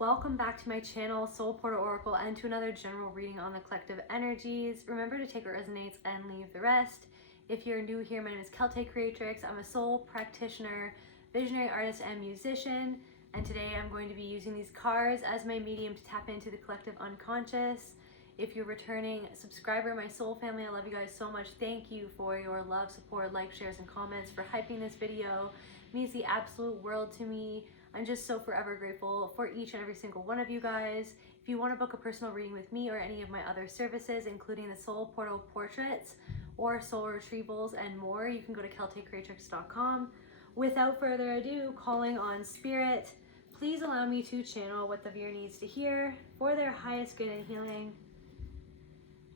Welcome back to my channel, Soul Portal Oracle, and to another general reading on the collective energies. Remember to take what resonates and leave the rest. If you're new here, my name is Celtae Creatrix. I'm a soul practitioner, visionary artist, and musician. And today I'm going to be using these cards as my medium to tap into the collective unconscious. If you're returning subscriber, my soul family, I love you guys so much. Thank you for your love, support, likes, shares, and comments, for hyping this video. It means the absolute world to me. I'm just so forever grateful for each and every single one of you guys. If you want to book a personal reading with me or any of my other services, including the soul portal portraits or soul retrievals and more, you can go to CeltaeCreatrix.com. Without further ado, calling on spirit, please allow me to channel what the viewer needs to hear for their highest good and healing.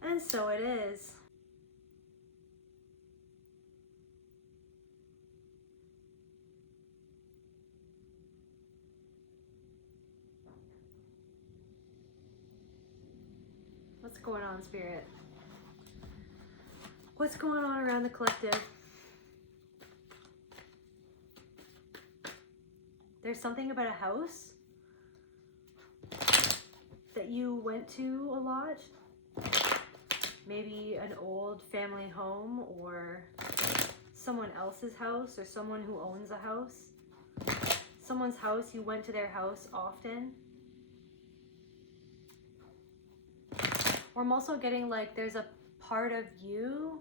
And so it is. What's going on, spirit? What's going on around the collective? There's something about a house that you went to a lot. Maybe an old family home or someone else's house or someone who owns a house. Someone's house, you went to their house often. Or I'm also getting like there's a part of you.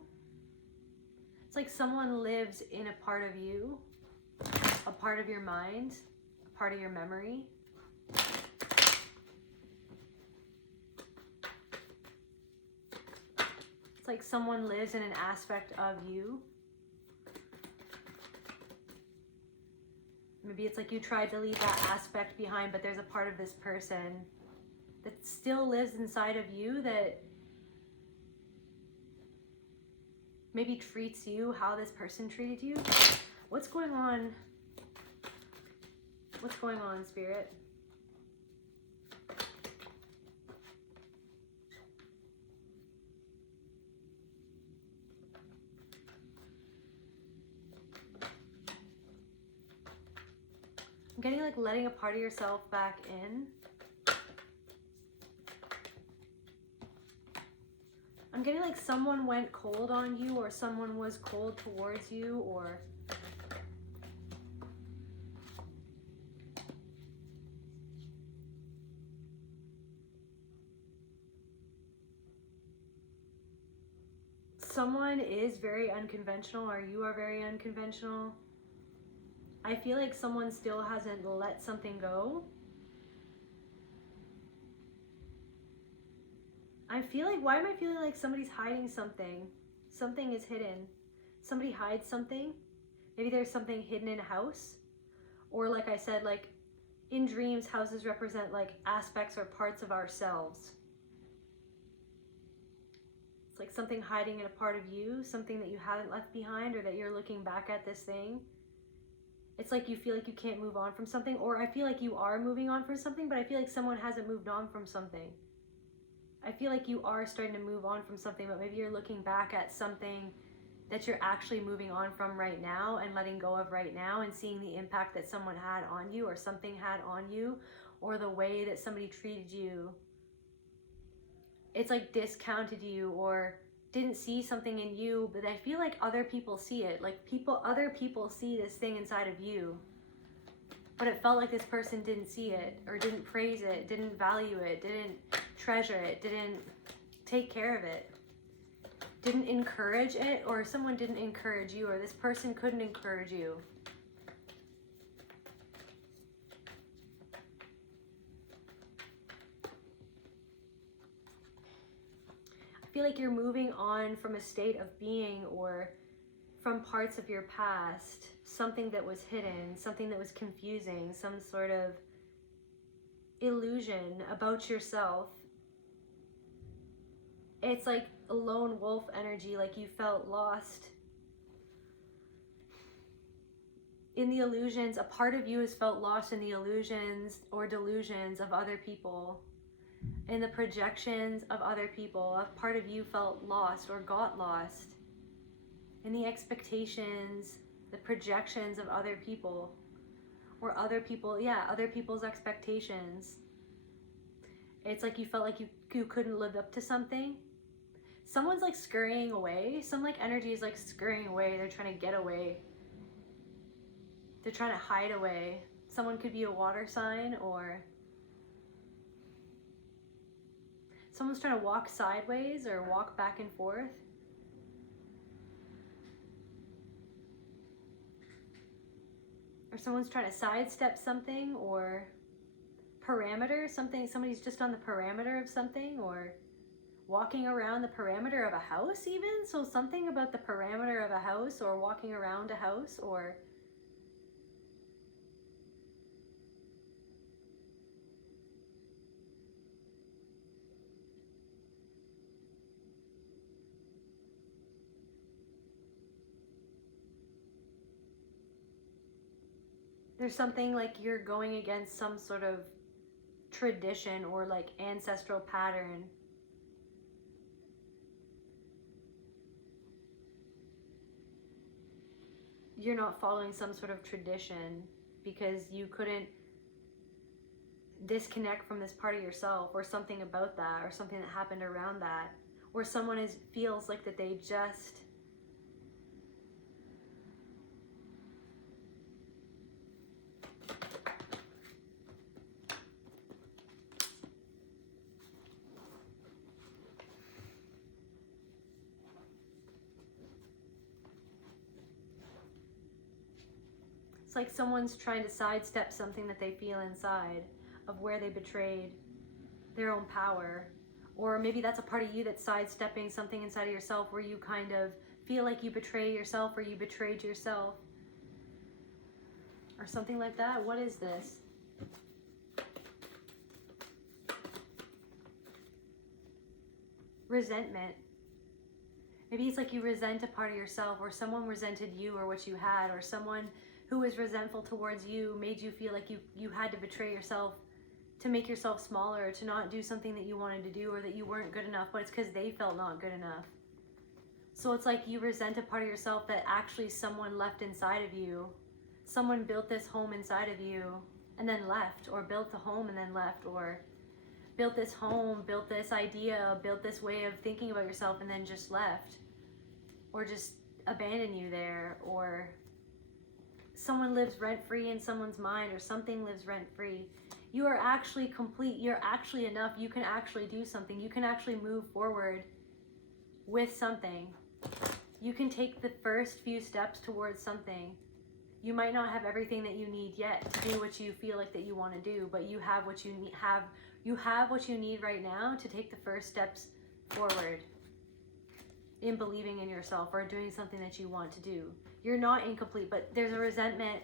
It's like someone lives in a part of you, a part of your mind, a part of your memory. It's like someone lives in an aspect of you. Maybe it's like you tried to leave that aspect behind, but there's a part of this person that still lives inside of you that maybe treats you how this person treated you. What's going on? What's going on, spirit? I'm getting like letting a part of yourself back in. I'm getting like someone went cold on you, or someone was cold towards you, or someone is very unconventional, or you are very unconventional. I feel like someone still hasn't let something go. I feel like, why am I feeling like somebody's hiding something? Something is hidden. Somebody hides something. Maybe there's something hidden in a house. Or like I said, like in dreams, houses represent like aspects or parts of ourselves. It's like something hiding in a part of you, something that you haven't left behind, or that you're looking back at this thing. It's like you feel like you can't move on from something, or I feel like you are moving on from something, but I feel like someone hasn't moved on from something. I feel like you are starting to move on from something, but maybe you're looking back at something that you're actually moving on from right now and letting go of right now, and seeing the impact that someone had on you, or something had on you, or the way that somebody treated you. It's like discounted you or didn't see something in you, but I feel like other people see it. Like other people see this thing inside of you, but it felt like this person didn't see it, or didn't praise it, didn't value it, didn't treasure it, didn't take care of it, didn't encourage it, or someone didn't encourage you, or this person couldn't encourage you. I feel like you're moving on from a state of being, or from parts of your past, something that was hidden, something that was confusing, some sort of illusion about yourself. It's like a lone wolf energy, like you felt lost in the illusions. A part of you has felt lost in the illusions or delusions of other people, in the projections of other people. A part of you felt lost or got lost in the expectations, the projections of other people, or other people's expectations. It's like you felt like you couldn't live up to something. Someone's like scurrying away. Some like energy is like scurrying away. They're trying to get away. They're trying to hide away. Someone could be a water sign, or someone's trying to walk sideways or walk back and forth. Or someone's trying to sidestep something, or parameter something. Somebody's just on the parameter of something, or walking around the parameter of a house even. So something about the parameter of a house, or walking around a house, or there's something like you're going against some sort of tradition or like ancestral pattern. You're not following some sort of tradition because you couldn't disconnect from this part of yourself, or something about that, or something that happened around that, or someone feels like that they just like someone's trying to sidestep something that they feel inside of where they betrayed their own power. Or maybe that's a part of you that's sidestepping something inside of yourself where you kind of feel like you betray yourself, or you betrayed yourself, or something like that. What is this? Resentment. Maybe it's like you resent a part of yourself, or someone resented you or what you had, or someone who was resentful towards you made you feel like you had to betray yourself to make yourself smaller, to not do something that you wanted to do, or that you weren't good enough, but it's because they felt not good enough. So it's like you resent a part of yourself that actually someone left inside of you. Someone built this home inside of you and then left, or built the home and then left, or built this home, built this idea, built this way of thinking about yourself and then just left, or just abandoned you there, or someone lives rent-free in someone's mind, or something lives rent-free. You are actually complete. You're actually enough. You can actually do something. You can actually move forward with something. You can take the first few steps towards something. You might not have everything that you need yet to do what you feel like that you want to do, but you have what you need. You have what you need right now to take the first steps forward in believing in yourself, or doing something that you want to do. You're not incomplete, but there's a resentment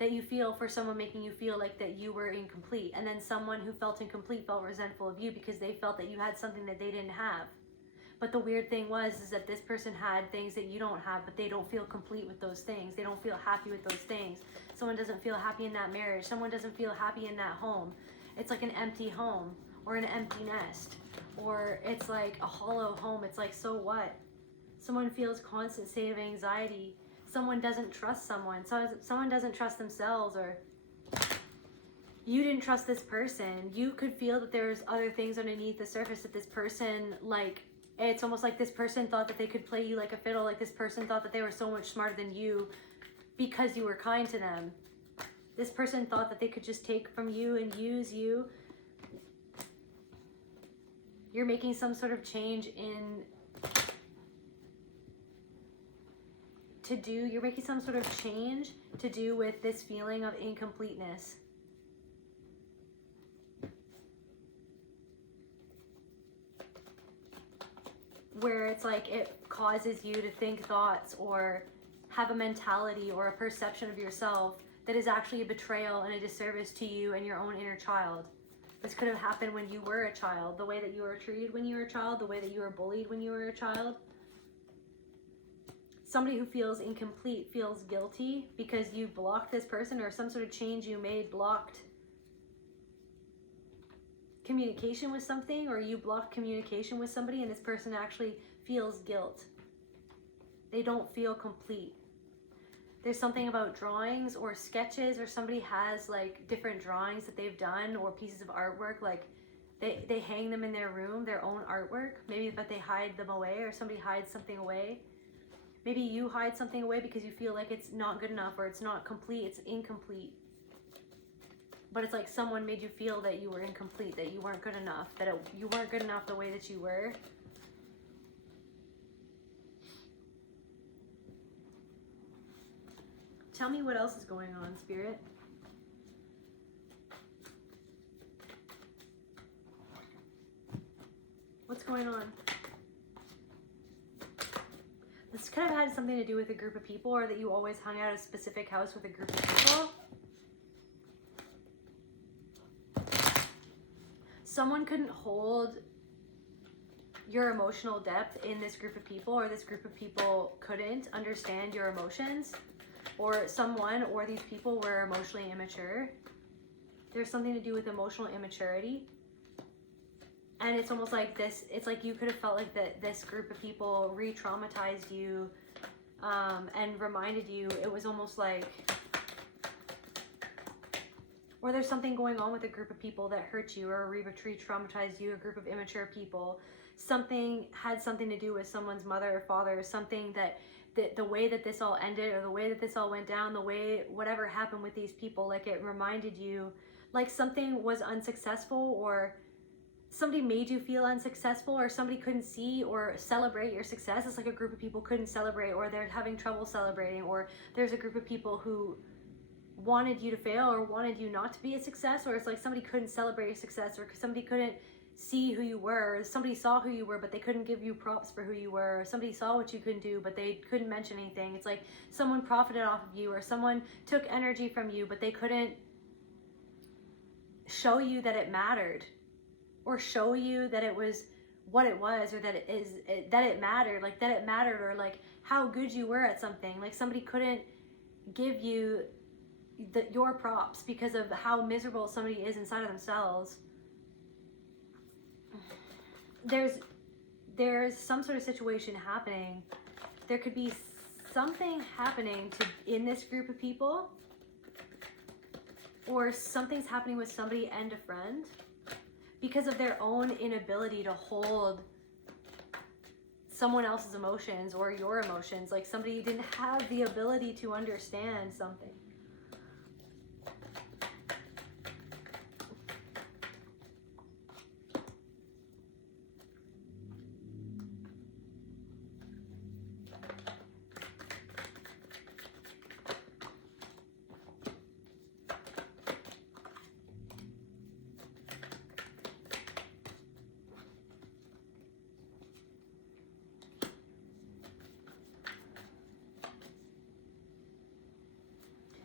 that you feel for someone making you feel like that you were incomplete. And then someone who felt incomplete felt resentful of you because they felt that you had something that they didn't have. But the weird thing is that this person had things that you don't have, but they don't feel complete with those things. They don't feel happy with those things. Someone doesn't feel happy in that marriage. Someone doesn't feel happy in that home. It's like an empty home, or an empty nest, or it's like a hollow home. It's like, so what? Someone feels constant state of anxiety. Someone doesn't trust someone. Someone doesn't trust themselves, or you didn't trust this person. You could feel that there's other things underneath the surface, that this person, like, it's almost like this person thought that they could play you like a fiddle. Like this person thought that they were so much smarter than you because you were kind to them. This person thought that they could just take from you and use you. You're making some sort of change you're making some sort of change to do with this feeling of incompleteness. Where it's like it causes you to think thoughts, or have a mentality or a perception of yourself that is actually a betrayal and a disservice to you and your own inner child. This could have happened when you were a child, the way that you were treated when you were a child, the way that you were bullied when you were a child. Somebody who feels incomplete feels guilty because you blocked this person, or some sort of change you made blocked communication with something, or you blocked communication with somebody, and this person actually feels guilt. They don't feel complete. There's something about drawings or sketches, or somebody has like different drawings that they've done, or pieces of artwork, like They hang them in their room, their own artwork, maybe, but they hide them away, or somebody hides something away. Maybe you hide something away because you feel like it's not good enough, or it's not complete, it's incomplete. But it's like someone made you feel that you were incomplete, that you weren't good enough, that you weren't good enough the way that you were. Tell me what else is going on, Spirit. What's going on? This could have had something to do with a group of people, or that you always hung out at a specific house with a group of people. Someone couldn't hold your emotional depth in this group of people, or this group of people couldn't understand your emotions, or someone or these people were emotionally immature. There's something to do with emotional immaturity. And it's almost like this, it's like you could have felt like that this group of people re-traumatized you and reminded you, it was almost like, or there's something going on with a group of people that hurt you or re-traumatized you, a group of immature people. Something had something to do with someone's mother or father, something that the way that this all ended, or the way that this all went down, the way whatever happened with these people, like it reminded you, like something was unsuccessful, or somebody made you feel unsuccessful, or somebody couldn't see or celebrate your success. It's like a group of people couldn't celebrate, or they're having trouble celebrating, or there's a group of people who wanted you to fail or wanted you not to be a success, or it's like somebody couldn't celebrate your success, or somebody couldn't see who you were, or somebody saw who you were but they couldn't give you props for who you were, or somebody saw what you couldn't do but they couldn't mention anything. It's like someone profited off of you, or someone took energy from you but they couldn't show you that it mattered, or show you that it was what it was, or that that it mattered, like that it mattered, or like how good you were at something. Like somebody couldn't give you your props because of how miserable somebody is inside of themselves. There's some sort of situation happening. There could be something happening in this group of people, or something's happening with somebody and a friend because of their own inability to hold someone else's emotions or your emotions. Like somebody didn't have the ability to understand something.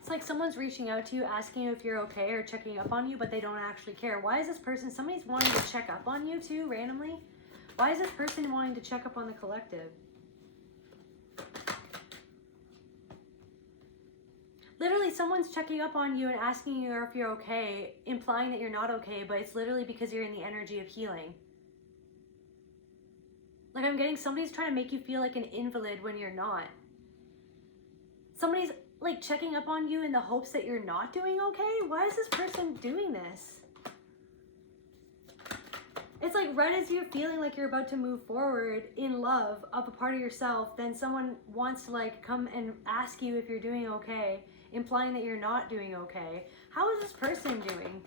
Like someone's reaching out to you, asking you if you're okay, or checking up on you, but they don't actually care. Why is this person, somebody's wanting to check up on you too, randomly? Why is this person wanting to check up on the collective? Literally, someone's checking up on you and asking you if you're okay, implying that you're not okay, but it's literally because you're in the energy of healing. Like I'm getting, somebody's trying to make you feel like an invalid when you're not. Somebody's like checking up on you in the hopes that you're not doing okay. Why is this person doing this? It's like right as you're feeling like you're about to move forward in love of a part of yourself, then someone wants to like come and ask you if you're doing okay, implying that you're not doing okay. How is this person doing?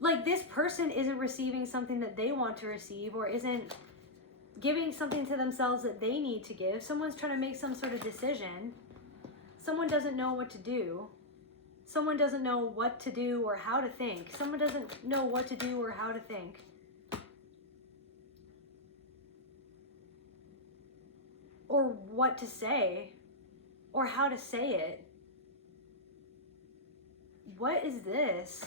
Like this person isn't receiving something that they want to receive, or isn't giving something to themselves that they need to give. Someone's trying to make some sort of decision. Someone doesn't know what to do. Someone doesn't know what to do or how to think. Someone doesn't know what to do or how to think. Or what to say. Or how to say it. What is this?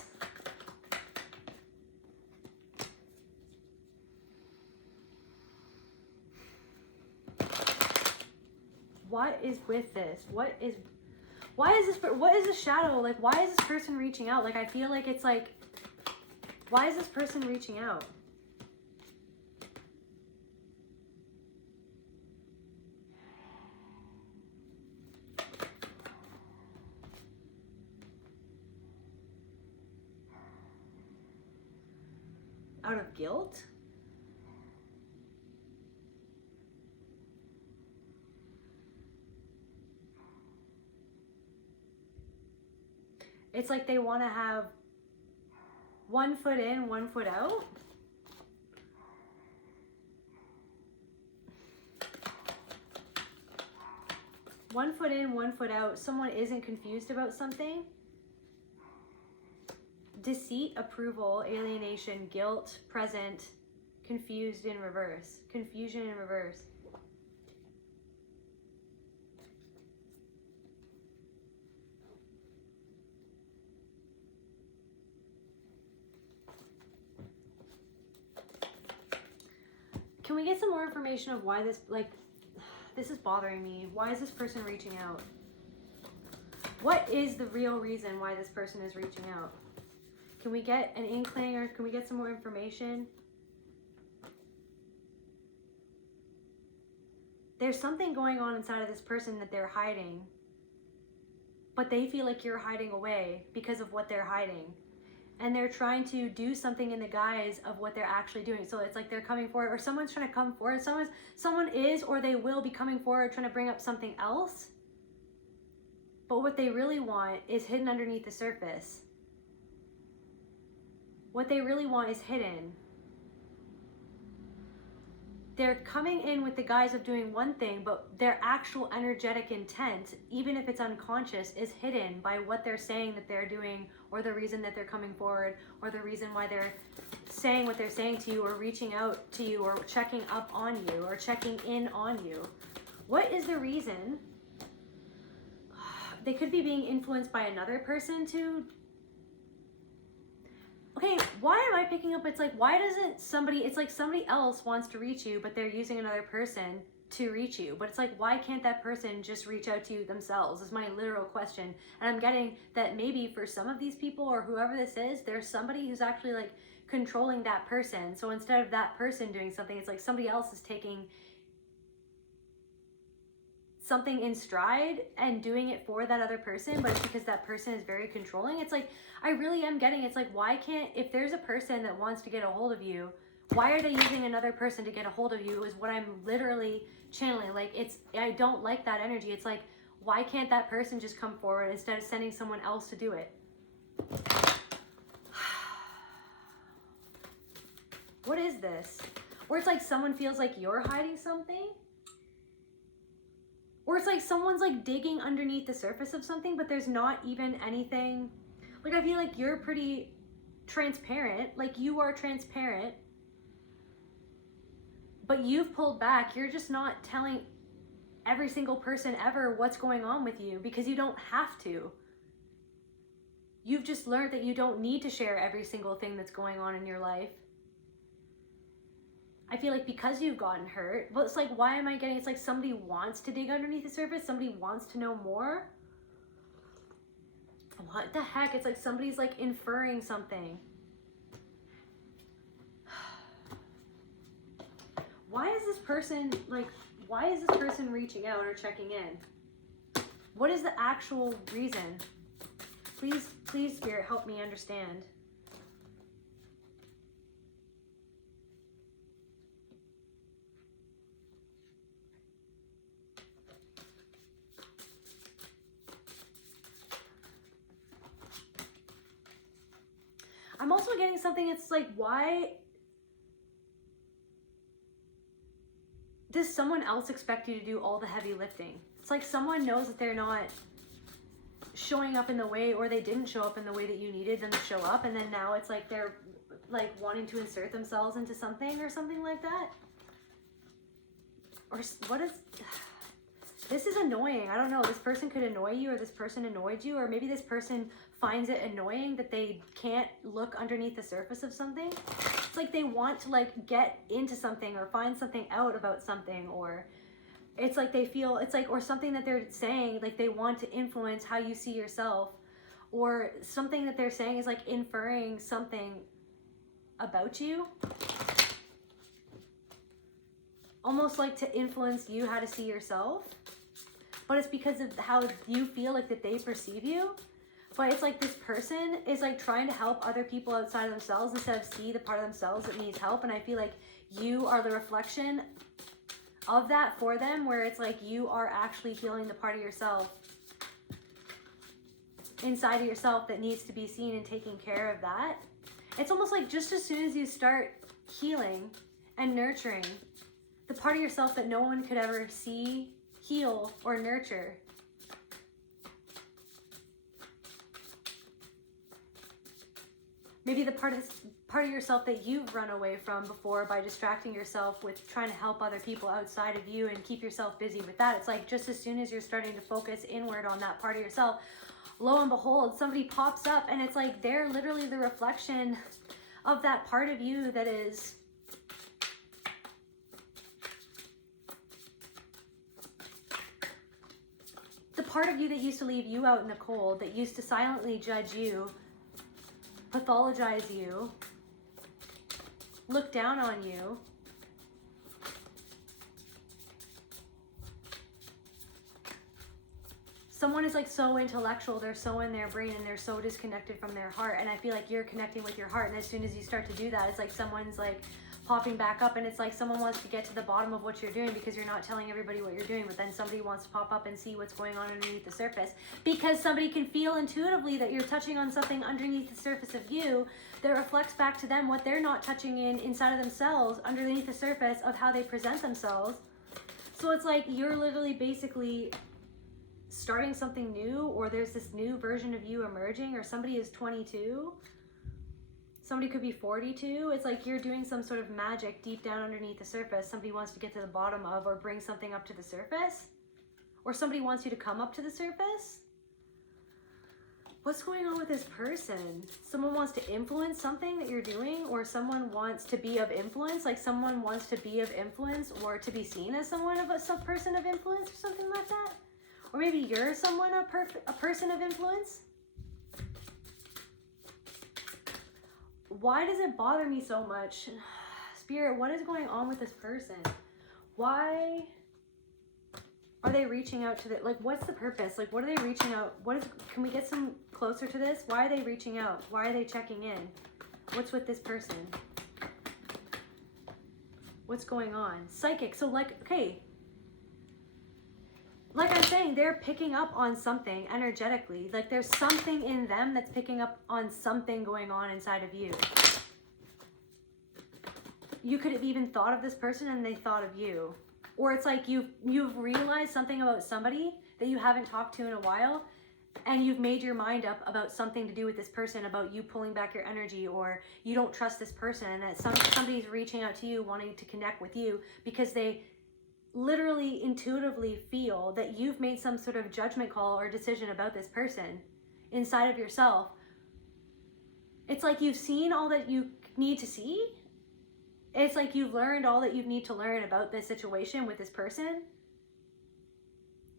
What is with this? What is the shadow? Like, why is this person reaching out? Like, I feel like it's like, why is this person reaching out? out of guilt. It's like they want to have one foot in, one foot out. One foot in, one foot out. Someone isn't confused about something. Deceit, approval, alienation, guilt, present, confused in reverse. Confusion in reverse. Can we get some more information of why this, like, this is bothering me? Why is this person reaching out? What is the real reason why this person is reaching out? Can we get an inkling, or can we get some more information? There's something going on inside of this person that they're hiding, but they feel like you're hiding away because of what they're hiding. And they're trying to do something in the guise of what they're actually doing. So it's like they're coming forward, or someone's trying to come forward. Someone is, or they will be coming forward trying to bring up something else. But what they really want is hidden underneath the surface. What they really want is hidden. They're coming in with the guise of doing one thing, but their actual energetic intent, even if it's unconscious, is hidden by what they're saying that they're doing, or the reason that they're coming forward, or the reason why they're saying what they're saying to you, or reaching out to you, or checking up on you, or checking in on you. What is the reason? They could be being influenced by another person to... Okay, why am I picking up? It's like, why doesn't somebody, it's like somebody else wants to reach you, but they're using another person to reach you. But it's like, why can't that person just reach out to you themselves? Is my literal question. And I'm getting that maybe for some of these people, or whoever this is, there's somebody who's actually like controlling that person. So instead of that person doing something, it's like somebody else is taking something in stride and doing it for that other person, but it's because that person is very controlling. It's like, I really am getting, it's like, why can't, if there's a person that wants to get a hold of you, why are they using another person to get a hold of you, is what I'm literally channeling. Like, it's, I don't like that energy. It's like, why can't that person just come forward instead of sending someone else to do it? What is this? Or it's like someone feels like you're hiding something. Or it's like someone's like digging underneath the surface of something, but there's not even anything. Like, I feel like you're pretty transparent. Like, you are transparent. But you've pulled back. You're just not telling every single person ever what's going on with you, because you don't have to. You've just learned that you don't need to share every single thing that's going on in your life. I feel like because you've gotten hurt, but it's like, why am I getting, it's like somebody wants to dig underneath the surface, somebody wants to know more. What the heck? It's like somebody's like inferring something. Why is this person, like, why is this person reaching out or checking in? What is the actual reason? Please, please, Spirit, help me understand. I'm also getting something, it's like, why does someone else expect you to do all the heavy lifting? It's like someone knows that they're not showing up in the way, or they didn't show up in the way that you needed them to show up, and then now it's like they're like wanting to insert themselves into something or something like that. Or what is... This is annoying. I don't know. This person could annoy you, or this person annoyed you, or maybe this person finds it annoying that they can't look underneath the surface of something. It's like they want to like get into something or find something out about something, or it's like they feel, it's like, or something that they're saying, like they want to influence how you see yourself, or something that they're saying is like inferring something about you. Almost like to influence you how to see yourself. But it's because of how you feel like that they perceive you. But it's like this person is like trying to help other people outside of themselves instead of see the part of themselves that needs help. And I feel like you are the reflection of that for them, where it's like you are actually healing the part of yourself inside of yourself that needs to be seen and taking care of that. It's almost like just as soon as you start healing and nurturing the part of yourself that no one could ever see, heal, or nurture, maybe the part of yourself that you've run away from before by distracting yourself with trying to help other people outside of you and keep yourself busy with that. It's like just as soon as you're starting to focus inward on that part of yourself, lo and behold, somebody pops up and it's like they're literally the reflection of that part of you that is the part of you that used to leave you out in the cold, that used to silently judge you, pathologize you, look down on you. Someone is like so intellectual, they're so in their brain and they're so disconnected from their heart. And I feel like you're connecting with your heart. And as soon as you start to do that, it's like someone's like popping back up, and it's like someone wants to get to the bottom of what you're doing because you're not telling everybody what you're doing, but then somebody wants to pop up and see what's going on underneath the surface because somebody can feel intuitively that you're touching on something underneath the surface of you that reflects back to them what they're not touching inside of themselves underneath the surface of how they present themselves. So it's like you're literally basically starting something new, or there's this new version of you emerging, or somebody is 22. Somebody could be 42. It's like you're doing some sort of magic deep down underneath the surface. Somebody wants to get to the bottom of or bring something up to the surface. Or somebody wants you to come up to the surface. What's going on with this person? Someone wants to influence something that you're doing, or someone wants to be of influence. Like someone wants to be of influence or to be seen as someone of some person of influence or something like that. Or maybe you're someone, a person of influence. Why does it bother me so much? Spirit, what is going on with this person? Why are they reaching out to the, like, what's the purpose? Like, what are they reaching out? Can we get some closer to this? Why are they reaching out? Why are they checking in? What's with this person? What's going on? Psychic. So like, okay. Like I'm saying, they're picking up on something energetically. Like there's something in them that's picking up on something going on inside of you. You could have even thought of this person and they thought of you. Or it's like you've realized something about somebody that you haven't talked to in a while, and you've made your mind up about something to do with this person, about you pulling back your energy, or you don't trust this person, and that somebody's reaching out to you wanting to connect with you because they literally intuitively feel that you've made some sort of judgment call or decision about this person inside of yourself. It's like you've seen all that you need to see. It's like you've learned all that you need to learn about this situation with this person.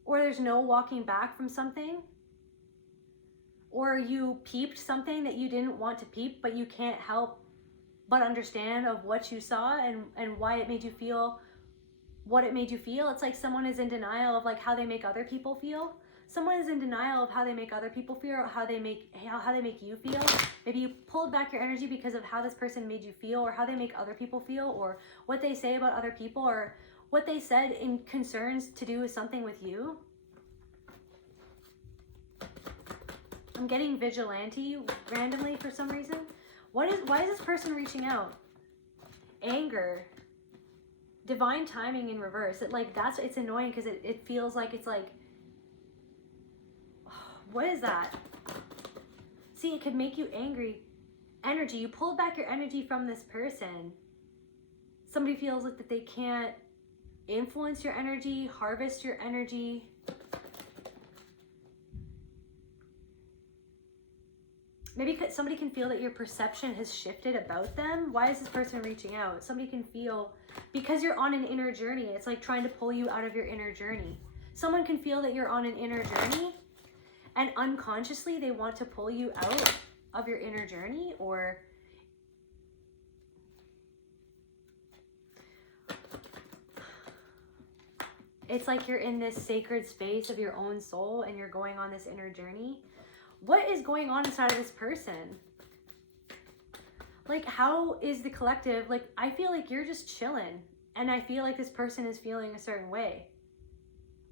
Or there's no walking back from something. Or you peeped something that you didn't want to peep, but you can't help but understand of what you saw and why it made you feel what it made you feel. It's like someone is in denial of like how they make other people feel. Someone is in denial of how they make other people feel, or how they make you feel. Maybe you pulled back your energy because of how this person made you feel, or how they make other people feel, or what they say about other people, or what they said in concerns to do with something with you. I'm getting vigilante randomly for some reason. Why is this person reaching out? Anger. Divine timing in reverse. It's annoying because it feels like it's like, what is that? See, it could make you angry. Energy. You pulled back your energy from this person. Somebody feels like that they can't influence your energy, harvest your energy. Maybe somebody can feel that your perception has shifted about them. Why is this person reaching out? Somebody can feel, because you're on an inner journey, it's like trying to pull you out of your inner journey. Someone can feel that you're on an inner journey, and unconsciously they want to pull you out of your inner journey, or it's like you're in this sacred space of your own soul and you're going on this inner journey. what is going on inside of this person? Like, how is the collective, like, I feel like you're just chilling, and I feel like this person is feeling a certain way.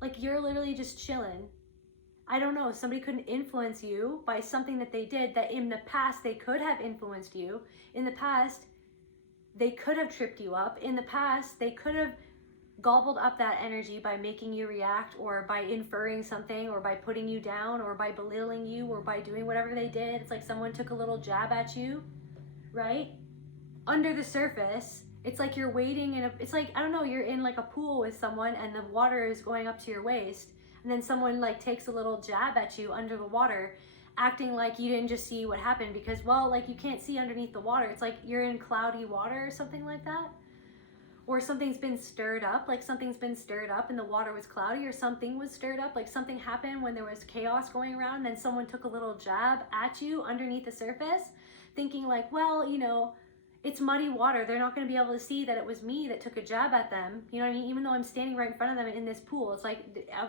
Like, you're literally just chilling. I don't know, somebody couldn't influence you by something that they did, that in the past they could have influenced you. In the past, they could have tripped you up. In the past, they could have gobbled up that energy by making you react, or by inferring something, or by putting you down, or by belittling you, or by doing whatever they did. It's like someone took a little jab at you, right? Under the surface, it's like you're waiting in a, it's like, I don't know, you're in like a pool with someone and the water is going up to your waist, and then someone like takes a little jab at you under the water, acting like you didn't just see what happened, because, well, like, you can't see underneath the water. It's like you're in cloudy water or something like that. Or something's been stirred up, like something's been stirred up and the water was cloudy, or something was stirred up, like something happened when there was chaos going around, and then someone took a little jab at you underneath the surface, thinking like, well, you know, it's muddy water. They're not going to be able to see that it was me that took a jab at them. You know what I mean? Even though I'm standing right in front of them in this pool, it's like,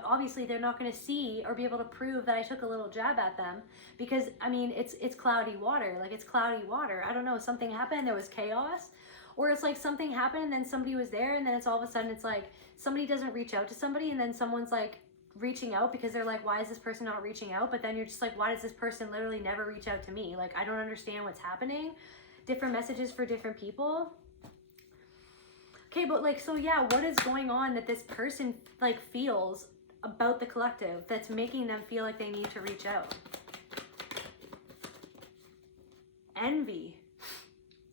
obviously they're not going to see or be able to prove that I took a little jab at them, because, I mean, it's cloudy water. Like, it's cloudy water. I don't know. Something happened. There was chaos. Or it's like something happened and then somebody was there, and then it's all of a sudden, it's like somebody doesn't reach out to somebody, and then someone's like reaching out because they're like, why is this person not reaching out? But then you're just like, why does this person literally never reach out to me? Like, I don't understand what's happening. Different messages for different people. Okay, but like, so yeah, what is going on that this person like feels about the collective that's making them feel like they need to reach out? Envy.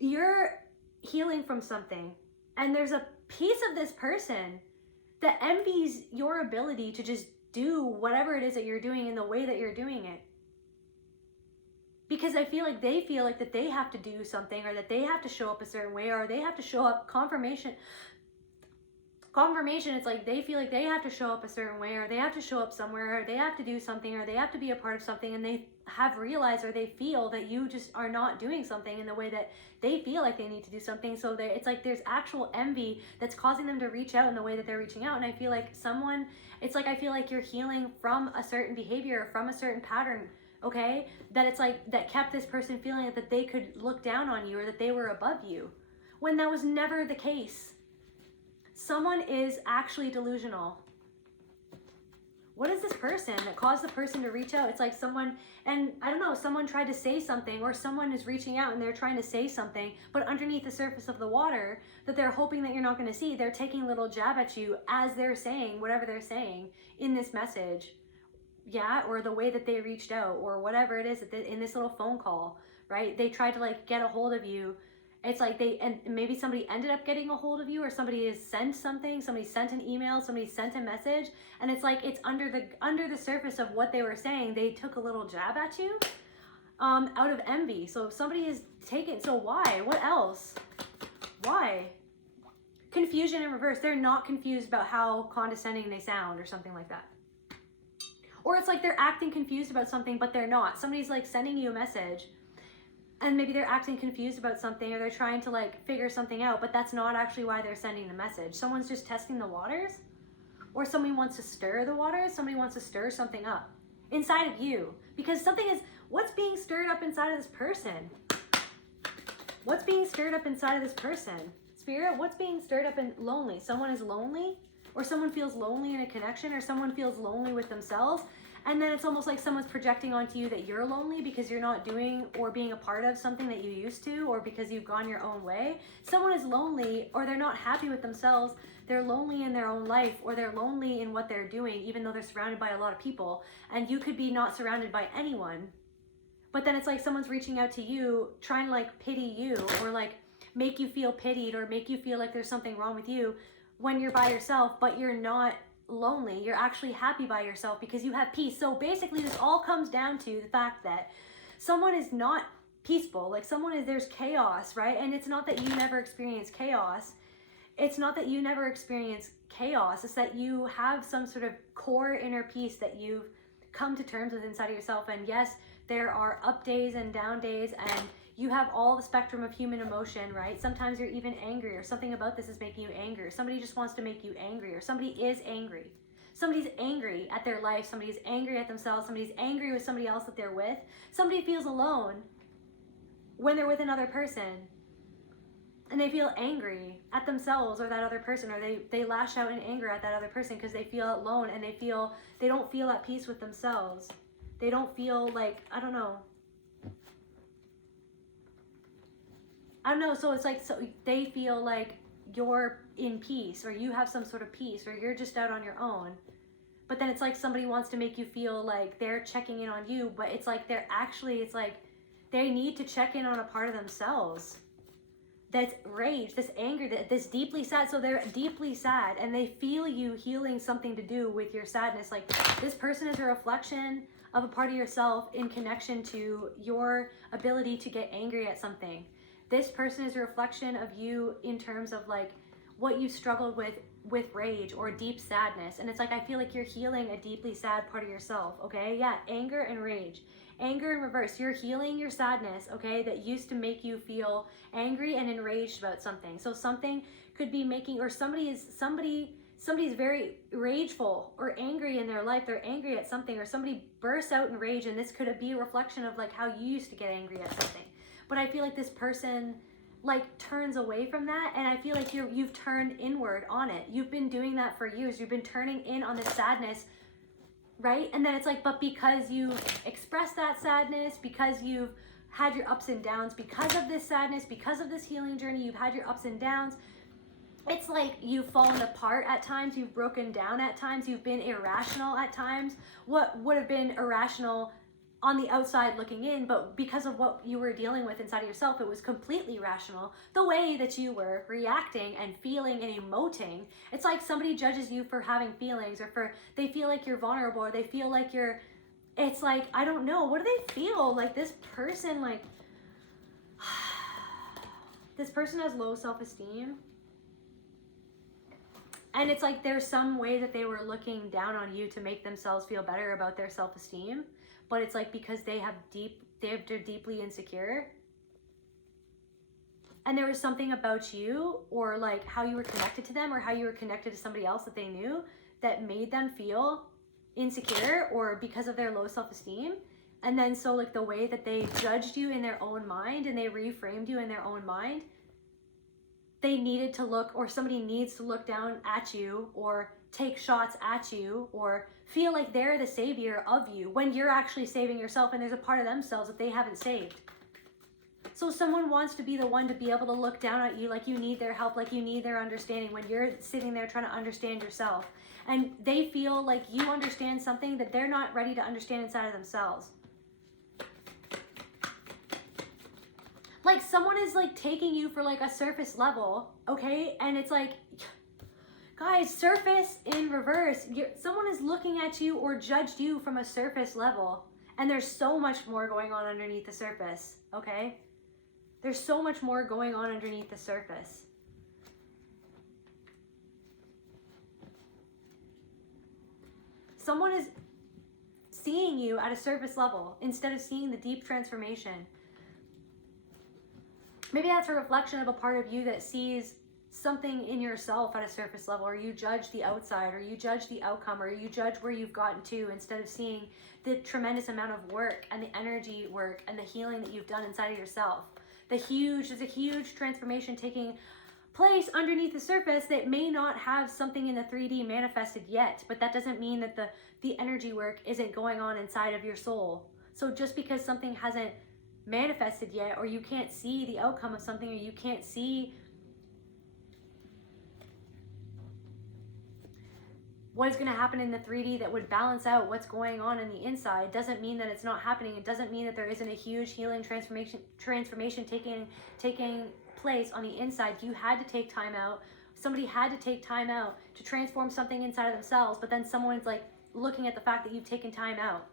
You're healing from something, and there's a piece of this person that envies your ability to just do whatever it is that you're doing in the way that you're doing it, because I feel like they feel like that they have to do something, or that they have to show up a certain way, or they have to show up confirmation. It's like they feel like they have to show up a certain way, or they have to show up somewhere, or they have to do something, or they have to be a part of something, and they have realized, or they feel that you just are not doing something in the way that they feel like they need to do something. So it's like there's actual envy that's causing them to reach out in the way that they're reaching out. And I feel like it's like, I feel like you're healing from a certain behavior, from a certain pattern, okay? That it's like, that kept this person feeling that they could look down on you, or that they were above you, when that was never the case. Someone is actually delusional. What is this person that caused the person to reach out? It's like someone, and I don't know, someone tried to say something, or someone is reaching out and they're trying to say something, but underneath the surface of the water that they're hoping that you're not going to see, they're taking a little jab at you as they're saying whatever they're saying in this message. Yeah, or the way that they reached out, or whatever it is that in this little phone call, right? They tried to like get a hold of you. It's like and maybe somebody ended up getting a hold of you, or somebody has sent something, somebody sent an email, somebody sent a message, and it's like, it's under the surface of what they were saying, they took a little jab at you out of envy. So somebody is taken, so why? What else? Why? Confusion in reverse. They're not confused about how condescending they sound, or something like that. Or it's like they're acting confused about something, but they're not. Somebody's like sending you a message, and maybe they're acting confused about something, or they're trying to like figure something out, but that's not actually why they're sending the message. Someone's just testing the waters, or somebody wants to stir the waters. Somebody wants to stir something up inside of you, because something is, what's being stirred up inside of this person? What's being stirred up inside of this person? Spirit, what's being stirred up in lonely? Someone is lonely, or someone feels lonely in a connection, or someone feels lonely with themselves. And then it's almost like someone's projecting onto you that you're lonely because you're not doing or being a part of something that you used to, or because you've gone your own way. Someone is lonely, or they're not happy with themselves. They're lonely in their own life, or they're lonely in what they're doing, even though they're surrounded by a lot of people. And you could be not surrounded by anyone. But then it's like someone's reaching out to you, trying to like pity you, or like make you feel pitied, or make you feel like there's something wrong with you when you're by yourself, but you're not lonely. You're actually happy by yourself because you have peace. So basically this all comes down to the fact that someone is not peaceful. Like there's chaos, right? And it's not that you never experience chaos. It's not that you never experience chaos. It's that you have some sort of core inner peace that you've come to terms with inside of yourself. And yes, there are up days and down days, and you have all the spectrum of human emotion, right? Sometimes you're even angry, or something about this is making you angry. Somebody just wants to make you angry, or somebody is angry. Somebody's angry at their life, somebody's angry at themselves, somebody's angry with somebody else that they're with. Somebody feels alone when they're with another person, and they feel angry at themselves or that other person, or they lash out in anger at that other person because they feel alone, and they don't feel at peace with themselves. They don't feel like, I don't know, so it's like, so they feel like you're in peace, or you have some sort of peace, or you're just out on your own. But then it's like somebody wants to make you feel like they're checking in on you, but it's like it's like they need to check in on a part of themselves that's rage, this anger, this deeply sad. So they're deeply sad, and they feel you healing something to do with your sadness. Like, this person is a reflection of a part of yourself in connection to your ability to get angry at something. This person is a reflection of you in terms of like what you struggled with rage or deep sadness. And it's like, I feel like you're healing a deeply sad part of yourself, okay? Yeah, anger and rage. Anger in reverse, you're healing your sadness, okay, that used to make you feel angry and enraged about something. So something could be making, or somebody's very rageful or angry in their life. They're angry at something, or somebody bursts out in rage, and this could be a reflection of like how you used to get angry at something. But I feel like this person like turns away from that, and I feel like you've turned inward on it. You've been doing that for years. You've been turning in on the sadness, right? And then it's like, but because you've expressed that sadness, because you've had your ups and downs, because of this sadness, because of this healing journey, you've had your ups and downs. It's like you've fallen apart at times, you've broken down at times, you've been irrational at times. What would have been irrational on the outside looking in, but because of what you were dealing with inside of yourself, it was completely rational. The way that you were reacting and feeling and emoting, it's like somebody judges you for having feelings, or they feel like you're vulnerable, or they feel like it's like, I don't know, what do they feel? Like this person, like, this person has low self-esteem. And it's like there's some way that they were looking down on you to make themselves feel better about their self-esteem. But it's like because they're deeply insecure. And there was something about you, or like how you were connected to them, or how you were connected to somebody else that they knew, that made them feel insecure, or because of their low self-esteem. And then so like the way that they judged you in their own mind, and they reframed you in their own mind, they needed to look, or somebody needs to look down at you, or take shots at you, or feel like they're the savior of you, when you're actually saving yourself, and there's a part of themselves that they haven't saved. So someone wants to be the one to be able to look down at you like you need their help, like you need their understanding, when you're sitting there trying to understand yourself. And they feel like you understand something that they're not ready to understand inside of themselves. Like someone is like taking you for like a surface level, okay? And it's like, guys, surface in reverse. Someone is looking at you or judged you from a surface level. And there's so much more going on underneath the surface, okay? There's so much more going on underneath the surface. Someone is seeing you at a surface level instead of seeing the deep transformation. Maybe that's a reflection of a part of you that sees something in yourself at a surface level, or you judge the outside, or you judge the outcome, or you judge where you've gotten to, instead of seeing the tremendous amount of work and the energy work and the healing that you've done inside of yourself. There's a huge transformation taking place underneath the surface that may not have something in the 3D manifested yet, but that doesn't mean that the energy work isn't going on inside of your soul. So just because something hasn't manifested yet, or you can't see the outcome of something, or you can't see what is going to happen in the 3D that would balance out what's going on in the inside, doesn't mean that it's not happening. It doesn't mean that there isn't a huge healing transformation taking place on the inside. You had to take time out. Somebody had to take time out to transform something inside of themselves, but then someone's like looking at the fact that you've taken time out.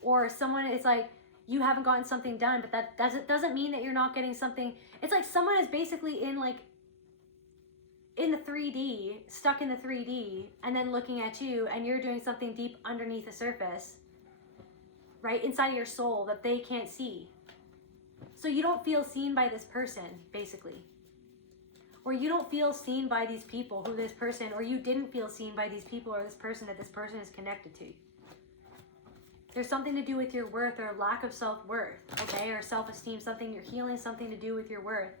Or someone is like, you haven't gotten something done, but that doesn't mean that you're not getting something. It's like someone is basically in the 3D, stuck in the 3D, and then looking at you, and you're doing something deep underneath the surface, right? Inside of your soul that they can't see. So you don't feel seen by this person, basically. or you don't feel seen by these people who this person, or you didn't feel seen by these people or this person that this person is connected to. There's something to do with your worth or lack of self-worth, okay, or self-esteem, something you're healing, something to do with your worth,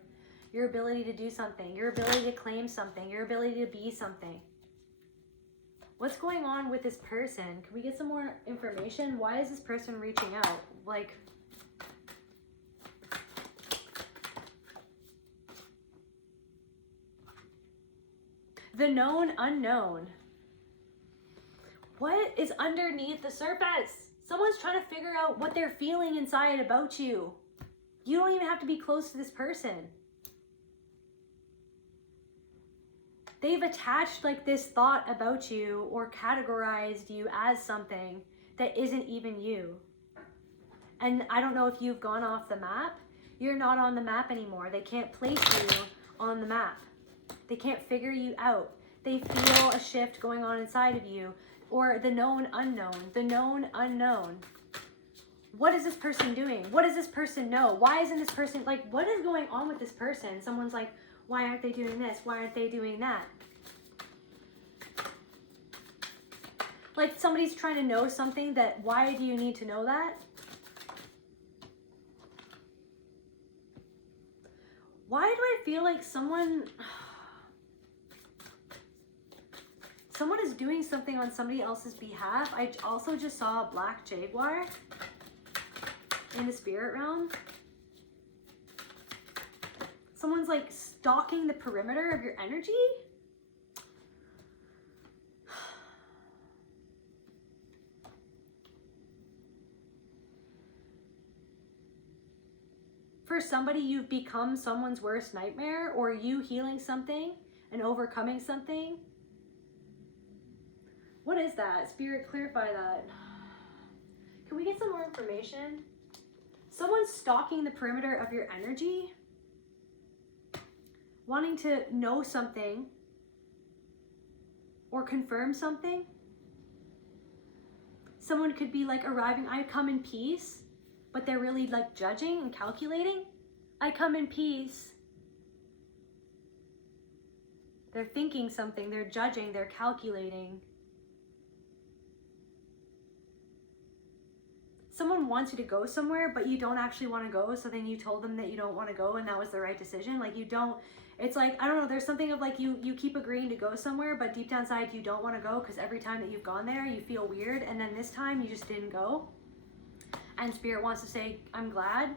your ability to do something, your ability to claim something, your ability to be something. What's going on with this person? Can we get some more information? Why is this person reaching out? Like, the known unknown. What is underneath the surface? Someone's trying to figure out what they're feeling inside about you. You don't even have to be close to this person. They've attached like this thought about you or categorized you as something that isn't even you. And I don't know if you've gone off the map. You're not on the map anymore. They can't place you on the map. They can't figure you out. They feel a shift going on inside of you, or the known unknown, the known unknown. What is this person doing? What does this person know? Why isn't this person, like, what is going on with this person? Someone's like, why aren't they doing this? Why aren't they doing that? Like somebody's trying to know something that, why do you need to know that? Why do I feel like someone is doing something on somebody else's behalf? I also just saw a black jaguar in the spirit realm. Someone's like stalking the perimeter of your energy. For somebody, you've become someone's worst nightmare, or you healing something and overcoming something. What is that? Spirit, clarify that. Can we get some more information? Someone's stalking the perimeter of your energy, wanting to know something or confirm something. Someone could be like arriving, I come in peace, but they're really like judging and calculating. I come in peace. They're thinking something, they're judging, they're calculating. Someone wants you to go somewhere, but you don't actually want to go, so then you told them that you don't want to go and that was the right decision. Like you don't, it's like, I don't know, there's something of like you keep agreeing to go somewhere, but deep down inside you don't want to go because every time that you've gone there, you feel weird, and then this time you just didn't go. And Spirit wants to say, I'm glad.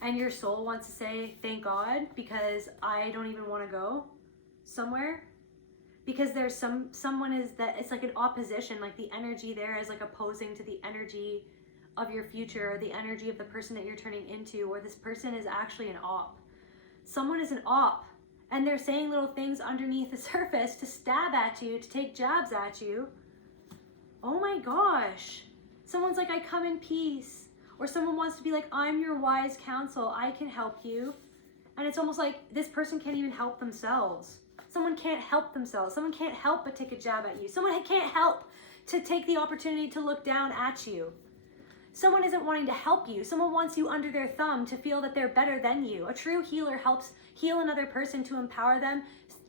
And your soul wants to say, thank God, because I don't even want to go somewhere. Because there's someone is that, it's like an opposition, like the energy there is like opposing to the energy of your future, or the energy of the person that you're turning into, or this person is actually an op. Someone is an op, and they're saying little things underneath the surface to stab at you, to take jabs at you. Oh my gosh. Someone's like, I come in peace. Or someone wants to be like, I'm your wise counsel, I can help you. And it's almost like this person can't even help themselves. Someone can't help themselves. Someone can't help but take a jab at you. Someone can't help to take the opportunity to look down at you. Someone isn't wanting to help you. Someone wants you under their thumb to feel that they're better than you. A true healer helps heal another person to empower them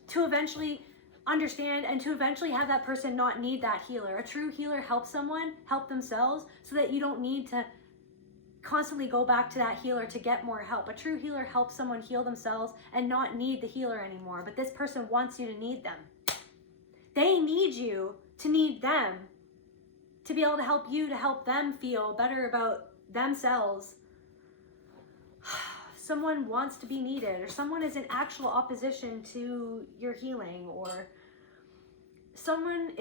to eventually understand and to eventually have that person not need that healer. A true healer helps someone help themselves so that you don't need to constantly go back to that healer to get more help. A true healer helps someone heal themselves and not need the healer anymore. But this person wants you to need them. They need you to need them, to be able to help you, to help them feel better about themselves. Someone wants to be needed, or someone is in actual opposition to your healing, or someone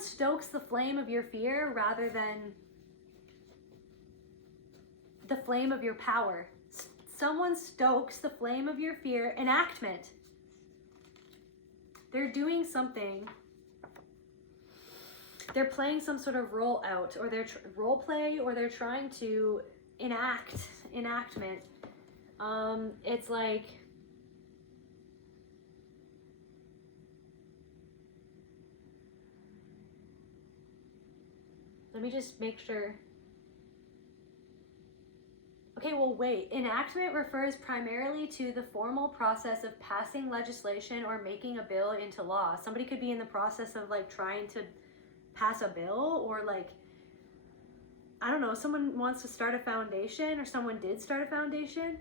stokes the flame of your fear rather than the flame of your power. Someone stokes the flame of your fear. Enactment. They're doing something. They're playing some sort of role out, or they're role play, or they're trying to enactment. It's like Let me just make sure. Okay, well, wait. Enactment refers primarily to the formal process of passing legislation or making a bill into law. Somebody could be in the process of like trying to pass a bill, or like, I don't know, someone wants to start a foundation, or someone did start a foundation.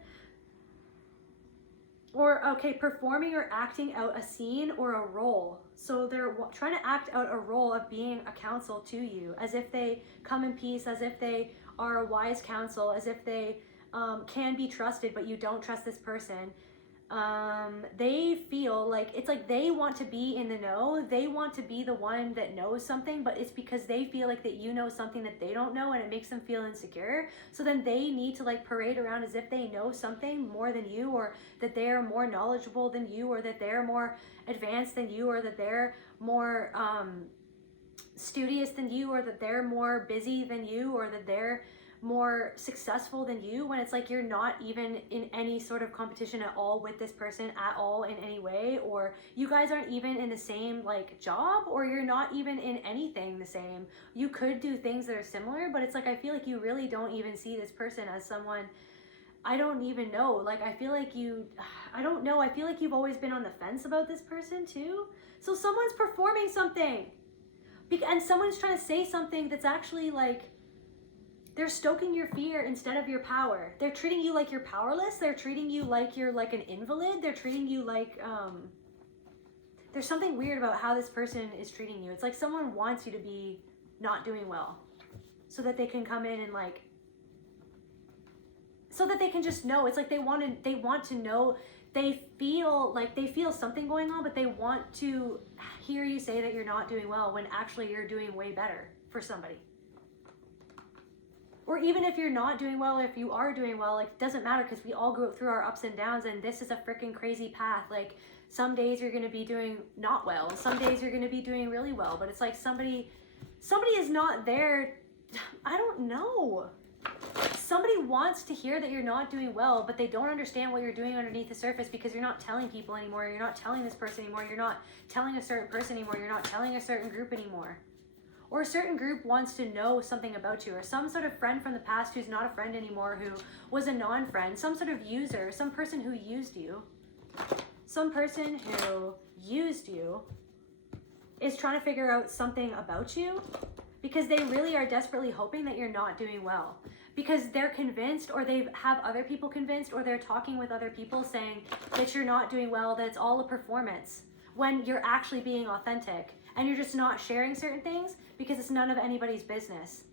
Or, okay, performing or acting out a scene or a role. So they're trying to act out a role of being a counsel to you, as if they come in peace, as if they are a wise counsel, as if they can be trusted, but you don't trust this person. They feel like, it's like they want to be in the know. They want to be the one that knows something, but it's because they feel like that you know something that they don't know, and it makes them feel insecure. So then they need to like parade around as if they know something more than you, or that they're more knowledgeable than you, or that they're more advanced than you, or that they're more studious than you, or that they're more busy than you, or that they're more successful than you, when it's like you're not even in any sort of competition at all with this person at all in any way, or you guys aren't even in the same like job, or you're not even in anything the same. You could do things that are similar, but it's like I feel like you really don't even see this person as someone. I don't even know, like I feel like I don't know, I feel like you've always been on the fence about this person too. So someone's performing something, and someone's trying to say something that's actually like, they're stoking your fear instead of your power. They're treating you like you're powerless. They're treating you like you're like an invalid. They're treating you like, there's something weird about how this person is treating you. It's like someone wants you to be not doing well, so that they can come in and like, so that they can just know. It's like they want to know. They feel something going on, but they want to hear you say that you're not doing well, when actually you're doing way better for somebody. Or even if you're not doing well, or if you are doing well, like, it doesn't matter, because we all go through our ups and downs, and this is a freaking crazy path. Like, some days you're going to be doing not well, and some days you're going to be doing really well, but it's like somebody is not there. I don't know. Somebody wants to hear that you're not doing well, but they don't understand what you're doing underneath the surface, because you're not telling people anymore. You're not telling this person anymore. You're not telling a certain person anymore. You're not telling a certain group anymore. Or a certain group wants to know something about you, or some sort of friend from the past who's not a friend anymore, who was a non-friend, some sort of user, some person who used you. Some person who used you is trying to figure out something about you, because they really are desperately hoping that you're not doing well. Because they're convinced, or they have other people convinced, or they're talking with other people saying that you're not doing well, that it's all a performance, when you're actually being authentic. And you're just not sharing certain things because it's none of anybody's business.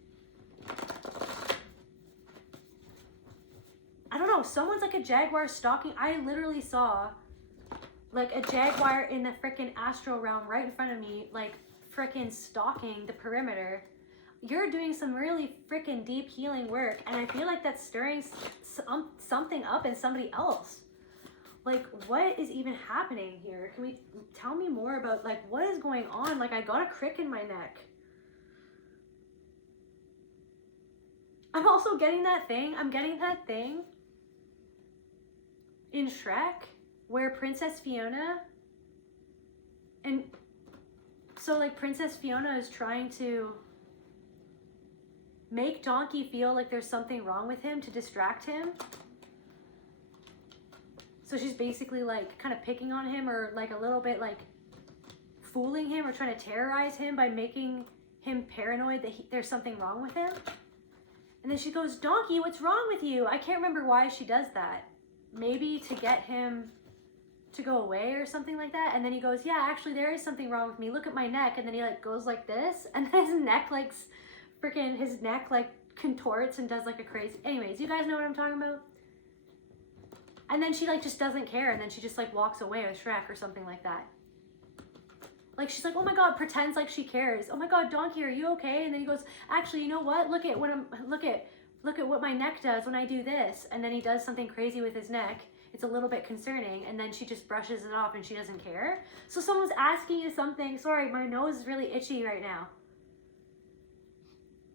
I don't know, someone's like a jaguar stalking. I literally saw like a jaguar in the freaking astral realm right in front of me, like freaking stalking the perimeter. You're doing some really freaking deep healing work, and I feel like that's stirring something up in somebody else. Like, what is even happening here? Can we tell me more about, like, what is going on? Like, I got a crick in my neck. I'm also getting that thing. I'm getting that thing in Shrek where Princess Fiona, and so, like, Princess Fiona is trying to make Donkey feel like there's something wrong with him to distract him. So she's basically like kind of picking on him, or like a little bit like fooling him, or trying to terrorize him by making him paranoid that there's something wrong with him. And then she goes, Donkey, what's wrong with you? I can't remember why she does that. Maybe to get him to go away or something like that. And then he goes, yeah, actually there is something wrong with me. Look at my neck. And then he like goes like this, and then his neck like his neck like contorts and does like a crazy. Anyways, you guys know what I'm talking about? And then she like just doesn't care, and then she just like walks away with Shrek or something like that. Like, she's like, oh my god, pretends like she cares. Oh my god, Donkey, are you okay? And then he goes, actually, you know what? Look at what my neck does when I do this. And then he does something crazy with his neck. It's a little bit concerning, and then she just brushes it off and she doesn't care. So someone's asking you something. Sorry, my nose is really itchy right now.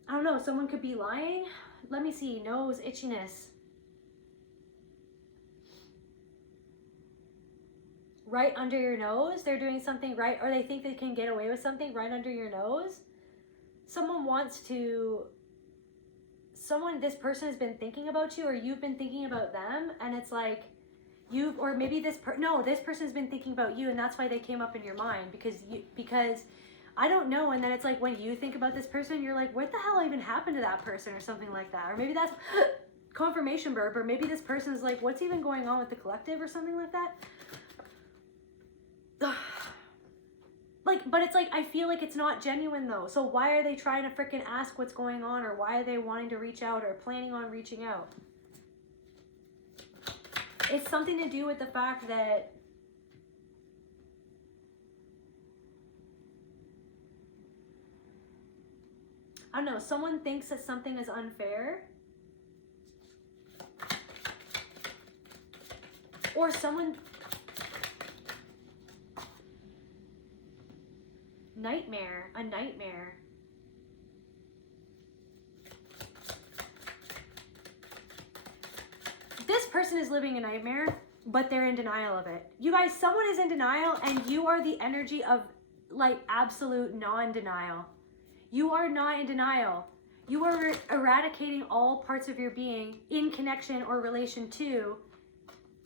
I don't know, someone could be lying. Let me see, nose itchiness. Right under your nose, they're doing something right, or they think they can get away with something right under your nose. this person has been thinking about you, or you've been thinking about them, and it's like or maybe this person's been thinking about you, and that's why they came up in your mind, because I don't know. And then it's like when you think about this person, you're like, what the hell even happened to that person, or something like that. Or maybe that's confirmation burp, or maybe this person is like, what's even going on with the collective, or something like that. Like, but it's like, I feel like it's not genuine though. So why are they trying to freaking ask what's going on, or why are they wanting to reach out or planning on reaching out? It's something to do with the fact that I don't know, someone thinks that something is unfair, or someone a nightmare. This person is living a nightmare, but they're in denial of it. You guys, someone is in denial, and you are the energy of like absolute non-denial. You are not in denial. You are eradicating all parts of your being in connection or relation to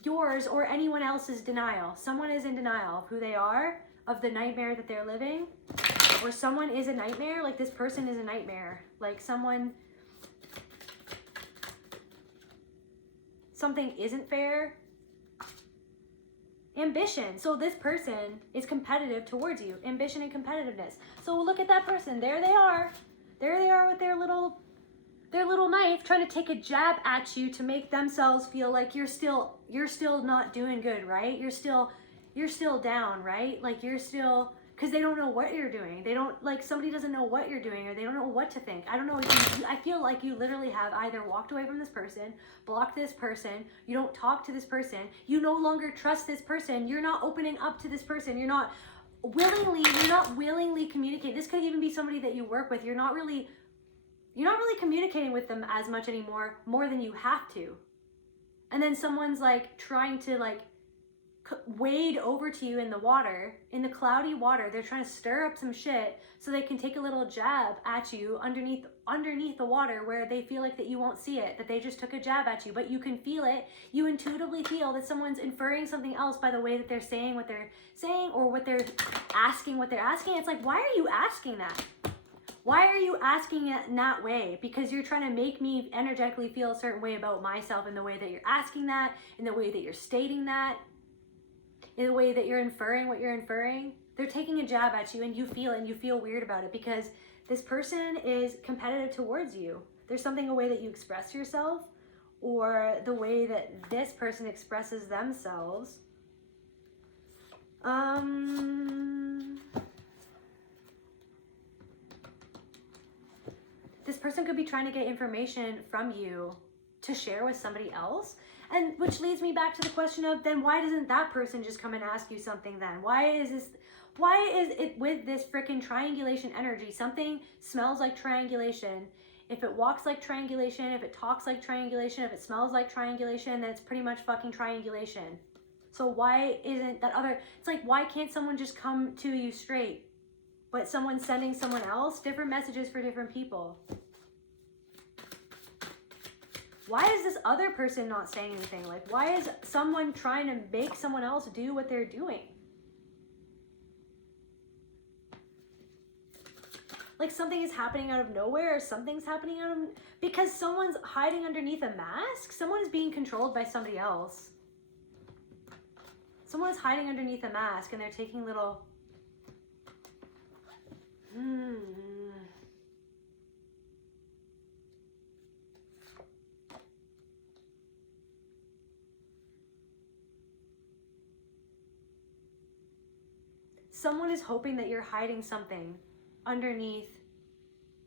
yours or anyone else's denial. Someone is in denial of who they are, of the nightmare that they're living, or someone is a nightmare. Like, this person is a nightmare. Like, something isn't fair. Ambition. So this person is competitive towards you. Ambition and competitiveness. So look at that person. There they are. There they are with their little knife, trying to take a jab at you to make themselves feel like you're still not doing good, right? You're still down, right? Like, you're still, because they don't know what you're doing. They don't, like, somebody doesn't know what you're doing, or they don't know what to think. I don't know. I feel like you literally have either walked away from this person, blocked this person, you don't talk to this person, you no longer trust this person, you're not opening up to this person, you're not willingly communicating. This could even be somebody that you work with. You're not really communicating with them as much anymore, more than you have to. And then someone's like trying to like wade over to you in the water, in the cloudy water. They're trying to stir up some shit so they can take a little jab at you underneath the water, where they feel like that you won't see it, that they just took a jab at you, but you can feel it. You intuitively feel that someone's inferring something else by the way that they're saying what they're saying, or what they're asking. It's like, why are you asking that? Why are you asking it in that way? Because you're trying to make me energetically feel a certain way about myself, in the way that you're asking that, in the way that you're stating that, in the way that you're inferring what you're inferring. They're taking a jab at you, and you feel it, and you feel weird about it, because this person is competitive towards you. There's something, a way that you express yourself, or the way that this person expresses themselves. This person could be trying to get information from you to share with somebody else. And which leads me back to the question of, then why doesn't that person just come and ask you something then? Why is it with this freaking triangulation energy? Something smells like triangulation. If it walks like triangulation, if it talks like triangulation, if it smells like triangulation, then it's pretty much fucking triangulation. So why isn't that other, it's like, why can't someone just come to you straight? But someone's sending someone else different messages for different people. Why is this other person not saying anything? Like, why is someone trying to make someone else do what they're doing? Like, something is happening out of nowhere, or something's happening because someone's hiding underneath a mask. Someone is being controlled by somebody else. Someone is hiding underneath a mask, and they're taking little... Someone is hoping that you're hiding something underneath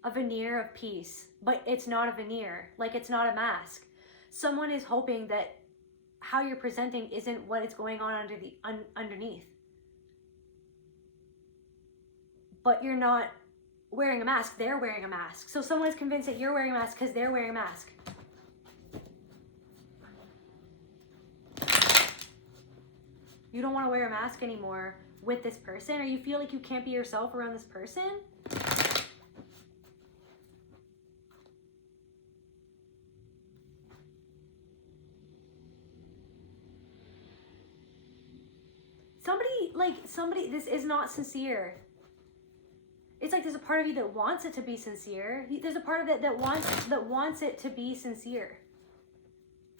a veneer of peace, but it's not a veneer, like, it's not a mask. Someone is hoping that how you're presenting isn't what is going on underneath. But you're not wearing a mask, they're wearing a mask. So someone is convinced that you're wearing a mask because they're wearing a mask. You don't want to wear a mask anymore with this person, or you feel like you can't be yourself around this person. this is not sincere. It's like there's a part of you that wants it to be sincere. There's a part of it that wants it to be sincere.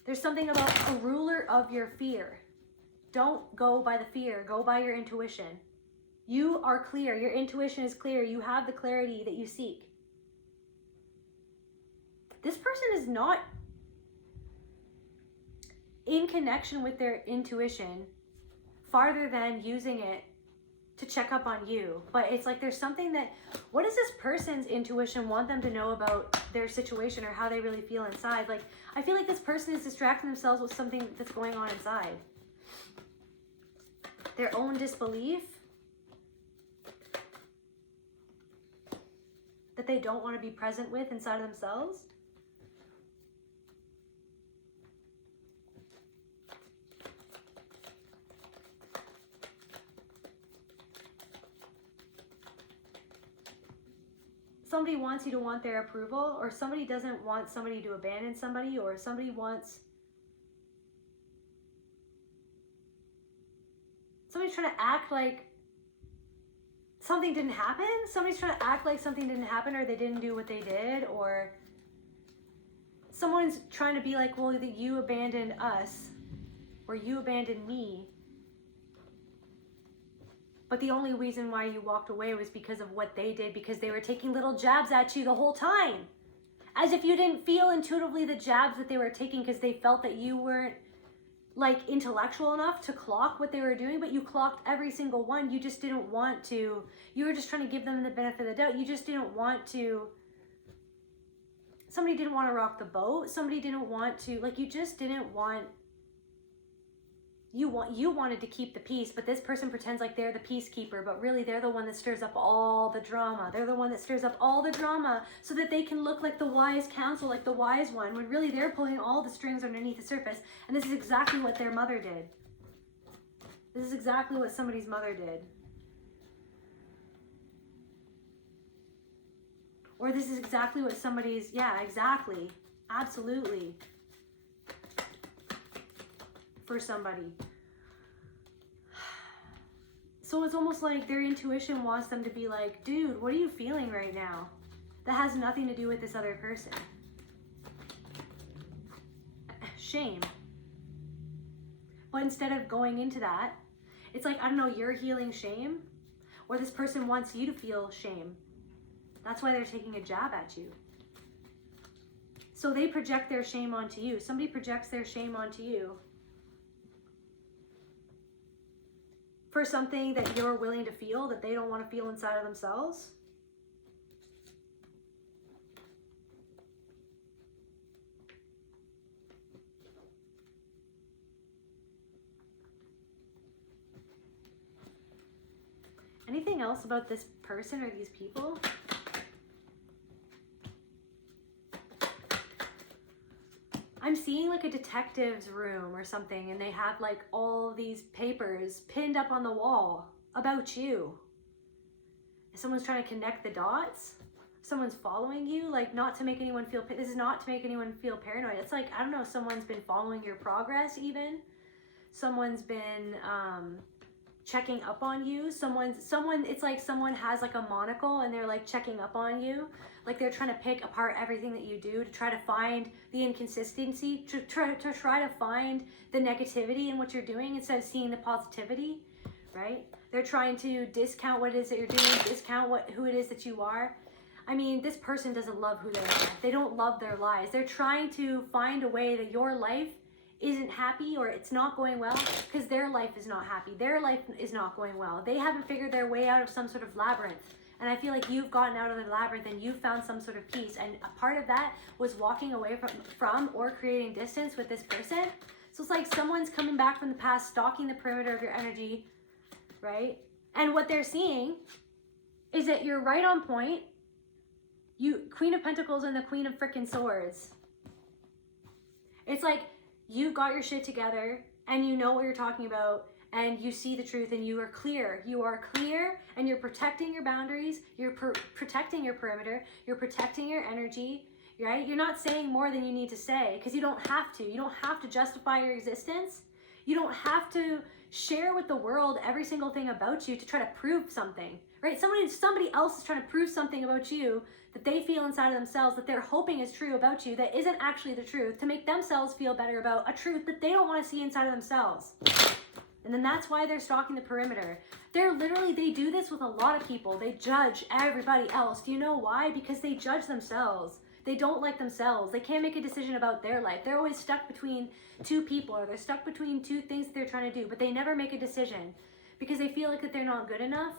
There's something about a ruler of your fear. Don't go by the fear. Go by your intuition. You are clear. Your intuition is clear. You have the clarity that you seek. This person is not in connection with their intuition farther than using it to check up on you. But it's like there's something that, what does this person's intuition want them to know about their situation or how they really feel inside? Like, I feel like this person is distracting themselves with something that's going on inside. Their own disbelief that they don't want to be present with inside of themselves. Somebody wants you to want their approval, or somebody doesn't want somebody to abandon somebody, or somebody's trying to act like something didn't happen. Somebody's trying to act like something didn't happen, or they didn't do what they did, or someone's trying to be like, well, you abandoned us, or you abandoned me. But the only reason why you walked away was because of what they did, because they were taking little jabs at you the whole time. As if you didn't feel intuitively the jabs that they were taking because they felt that you weren't like intellectual enough to clock what they were doing, but you clocked every single one. You just didn't want to. You were just trying to give them the benefit of the doubt. You just didn't want to. Somebody didn't want to rock the boat. Somebody didn't want to, like, you just didn't want. You wanted to keep the peace, but this person pretends like they're the peacekeeper, but really they're the one that stirs up all the drama. They're the one that stirs up all the drama so that they can look like the wise counsel, like the wise one, when really they're pulling all the strings underneath the surface. And this is exactly what their mother did. This is exactly what somebody's mother did. Or this is exactly what somebody's, yeah, exactly, absolutely. For somebody. So it's almost like their intuition wants them to be like, dude, what are you feeling right now? That has nothing to do with this other person. Shame. But instead of going into that, it's like, I don't know, you're healing shame, or this person wants you to feel shame. That's why they're taking a jab at you. So they project their shame onto you. Somebody projects their shame onto you for something that you're willing to feel that they don't want to feel inside of themselves. Anything else about this person or these people? I'm seeing like a detective's room or something, and they have like all these papers pinned up on the wall about you. Someone's trying to connect the dots. Someone's following you, like not to make anyone feel, this is not to make anyone feel paranoid. It's like, I don't know, someone's been following your progress even. Someone's been checking up on you. It's like someone has like a monocle and they're like checking up on you. Like they're trying to pick apart everything that you do to try to find the inconsistency, to try to find the negativity in what you're doing instead of seeing the positivity, right? They're trying to discount what it is that you're doing, discount who it is that you are. I mean, this person doesn't love who they are. They don't love their lives. They're trying to find a way that your life isn't happy or it's not going well because their life is not happy. Their life is not going well. They haven't figured their way out of some sort of labyrinth. And I feel like you've gotten out of the labyrinth and you found some sort of peace. And a part of that was walking away from or creating distance with this person. So it's like someone's coming back from the past, stalking the perimeter of your energy, right? And what they're seeing is that you're right on point. You, Queen of Pentacles and the Queen of frickin' Swords. It's like you've got your shit together and you know what you're talking about. And you see the truth and you are clear. You are clear and you're protecting your boundaries. You're protecting your perimeter. You're protecting your energy, right? You're not saying more than you need to say because you don't have to. You don't have to justify your existence. You don't have to share with the world every single thing about you to try to prove something, right? Somebody else is trying to prove something about you that they feel inside of themselves that they're hoping is true about you that isn't actually the truth, to make themselves feel better about a truth that they don't want to see inside of themselves. And then that's why they're stalking the perimeter. They do this with a lot of people. They judge everybody else. Do you know why? Because they judge themselves. They don't like themselves. They can't make a decision about their life. They're always stuck between two people, or they're stuck between two things that they're trying to do, but they never make a decision because they feel like that they're not good enough.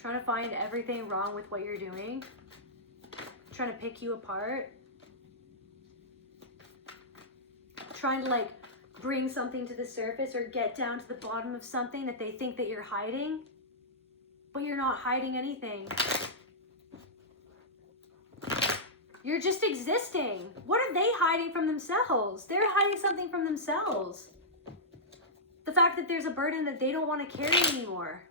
Trying to find everything wrong with what you're doing, trying to pick you apart, trying to like bring something to the surface or get down to the bottom of something that they think that you're hiding, but you're not hiding anything. You're just existing. What are they hiding from themselves? They're hiding something from themselves. The fact that there's a burden that they don't want to carry anymore.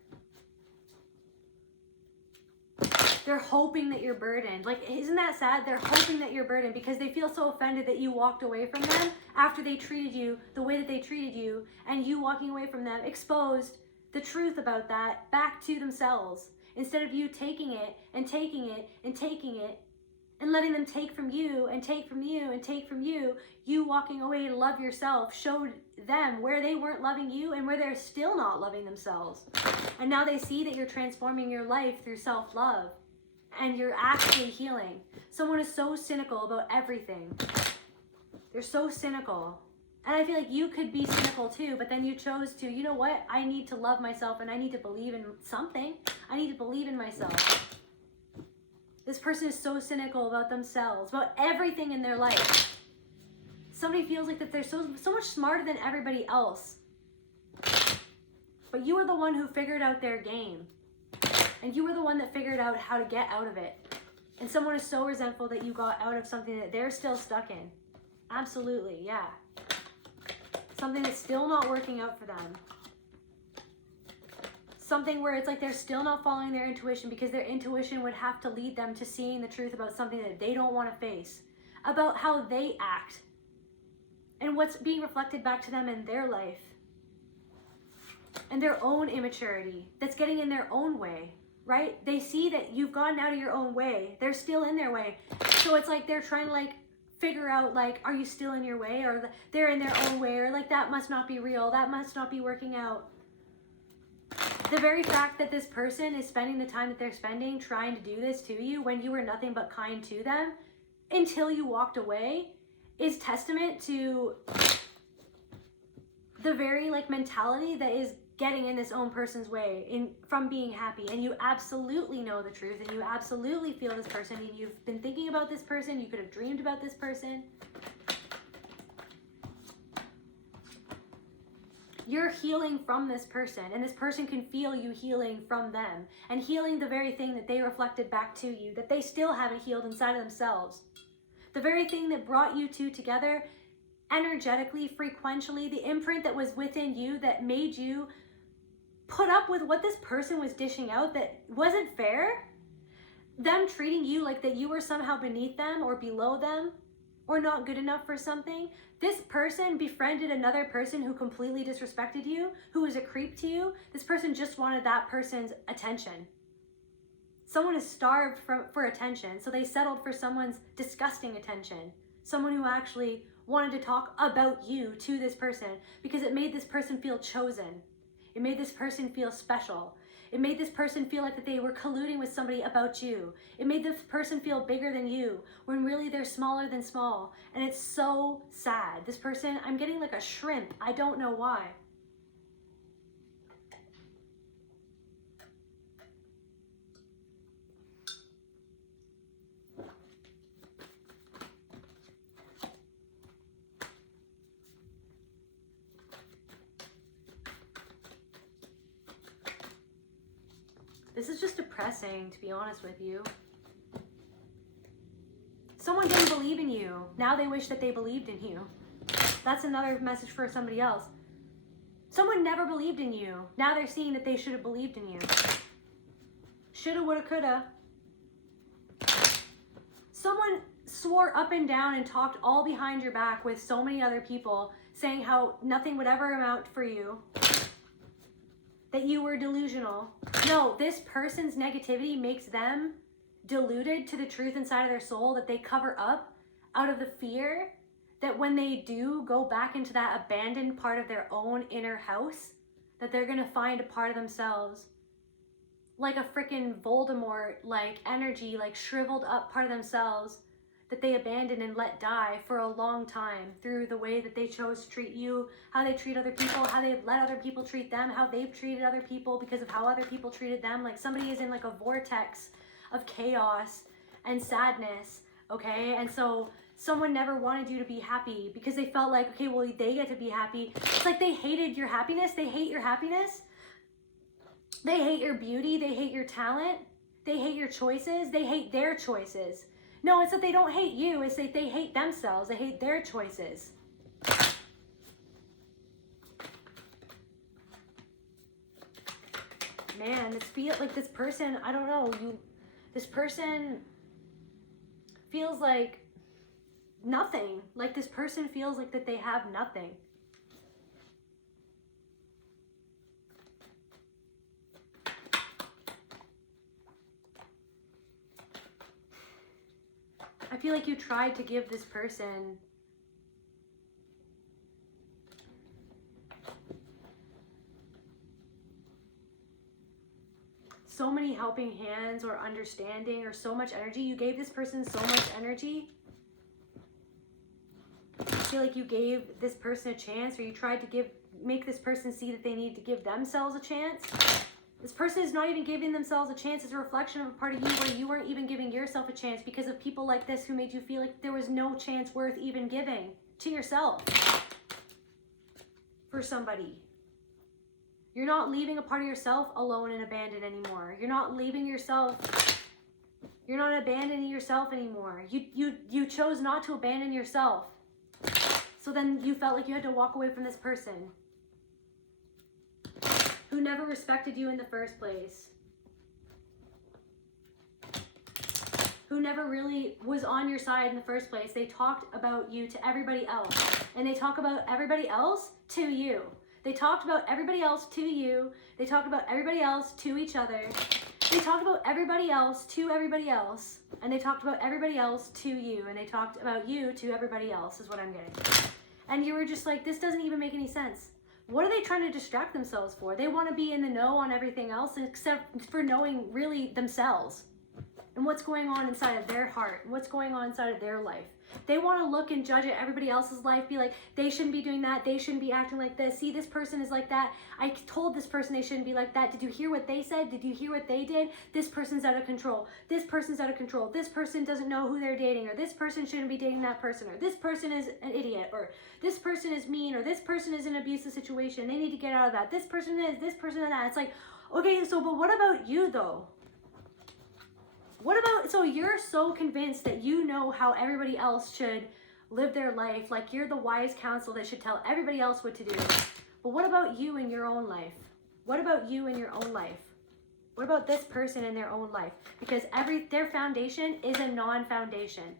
They're hoping that you're burdened. Like, isn't that sad? They're hoping that you're burdened because they feel so offended that you walked away from them after they treated you the way that they treated you, and you walking away from them exposed the truth about that back to themselves, instead of you taking it and taking it and taking it and letting them take from you and take from you and take from you. You walking away to love yourself showed them where they weren't loving you and where they're still not loving themselves. And now they see that you're transforming your life through self-love. And you're actually healing. Someone is so cynical about everything. They're so cynical. And I feel like you could be cynical too, but then you chose to, you know what? I need to love myself and I need to believe in something. I need to believe in myself. This person is so cynical about themselves, about everything in their life. Somebody feels like that they're so much smarter than everybody else. But you are the one who figured out their game. And you were the one that figured out how to get out of it. And someone is so resentful that you got out of something that they're still stuck in. Absolutely, yeah. Something that's still not working out for them. Something where it's like they're still not following their intuition because their intuition would have to lead them to seeing the truth about something that they don't want to face. About how they act. And what's being reflected back to them in their life. And their own immaturity that's getting in their own way. Right? They see that you've gotten out of your own way. They're still in their way. So it's like they're trying to like figure out like, are you still in your way? Or they're in their own way. Or like, that must not be real. That must not be working out. The very fact that this person is spending the time that they're spending trying to do this to you when you were nothing but kind to them until you walked away is testament to the very like mentality that is getting in this own person's way from being happy. And you absolutely know the truth and you absolutely feel this person and you've been thinking about this person. You could have dreamed about this person. You're healing from this person and this person can feel you healing from them and healing the very thing that they reflected back to you that they still haven't healed inside of themselves. The very thing that brought you two together energetically, frequentially, the imprint that was within you that made you put up with what this person was dishing out that wasn't fair, them treating you like that you were somehow beneath them or below them or not good enough for something. This person befriended another person who completely disrespected you, who was a creep to you. This person just wanted that person's attention. Someone is starved for attention, so they settled for someone's disgusting attention. Someone who actually wanted to talk about you to this person because it made this person feel chosen. It made this person feel special. It made this person feel like that they were colluding with somebody about you. It made this person feel bigger than you when really they're smaller than small. And it's so sad. This person, I'm getting like a shrimp. I don't know why. This is just depressing, to be honest with you. Someone didn't believe in you. Now they wish that they believed in you. That's another message for somebody else. Someone never believed in you. Now they're seeing that they should have believed in you. Shoulda, woulda, coulda. Someone swore up and down and talked all behind your back with so many other people, saying how nothing would ever amount for you, that you were delusional. No, this person's negativity makes them deluded to the truth inside of their soul that they cover up out of the fear that when they do go back into that abandoned part of their own inner house, that they're gonna find a part of themselves, like a freaking Voldemort, like energy, like shriveled up part of themselves that they abandoned and let die for a long time through the way that they chose to treat you, how they treat other people, how they let other people treat them, how they've treated other people because of how other people treated them. Like somebody is in like a vortex of chaos and sadness, okay? And so someone never wanted you to be happy because they felt like, okay, well, they get to be happy. It's like they hated your happiness. They hate your happiness. They hate your beauty. They hate your talent. They hate your choices. They hate their choices. No, it's that they don't hate you. It's that they hate themselves. They hate their choices. Man, this feels like this person, I don't know, this person feels like nothing. Like this person feels like that they have nothing. I feel like you tried to give this person so many helping hands or understanding or so much energy. You gave this person so much energy. I feel like you gave this person a chance, or you tried to make this person see that they need to give themselves a chance. This person is not even giving themselves a chance. It's a reflection of a part of you where you weren't even giving yourself a chance because of people like this who made you feel like there was no chance worth even giving to yourself for somebody. You're not leaving a part of yourself alone and abandoned anymore. You're not leaving yourself, you're not abandoning yourself anymore. You chose not to abandon yourself. So then you felt like you had to walk away from this person who never respected you in the first place, who never really was on your side in the first place. They talked about you to everybody else, and they talk about everybody else to you. They talked about everybody else to you. They talked about everybody else to each other. They talked about everybody else to everybody else, and they talked about everybody else to you, and they talked about you to everybody else is what I'm getting. And you were just like, this doesn't even make any sense. What are they trying to distract themselves for? They want to be in the know on everything else except for knowing really themselves and what's going on inside of their heart, and what's going on inside of their life. They want to look and judge at everybody else's life, be like, they shouldn't be doing that, they shouldn't be acting like this. See, this person is like that. I told this person they shouldn't be like that. Did you hear what they said? Did you hear what they did? This person's out of control. This person's out of control. This person doesn't know who they're dating, or this person shouldn't be dating that person, or this person is an idiot, or this person is mean, or this person is in an abusive situation. They need to get out of that. This person is that. It's like, okay, so, but what about you though? What about, so you're so convinced that you know how everybody else should live their life, like you're the wise counsel that should tell everybody else what to do. But what about you in your own life? What about you in your own life? What about this person in their own life? Because their foundation is a non-foundation.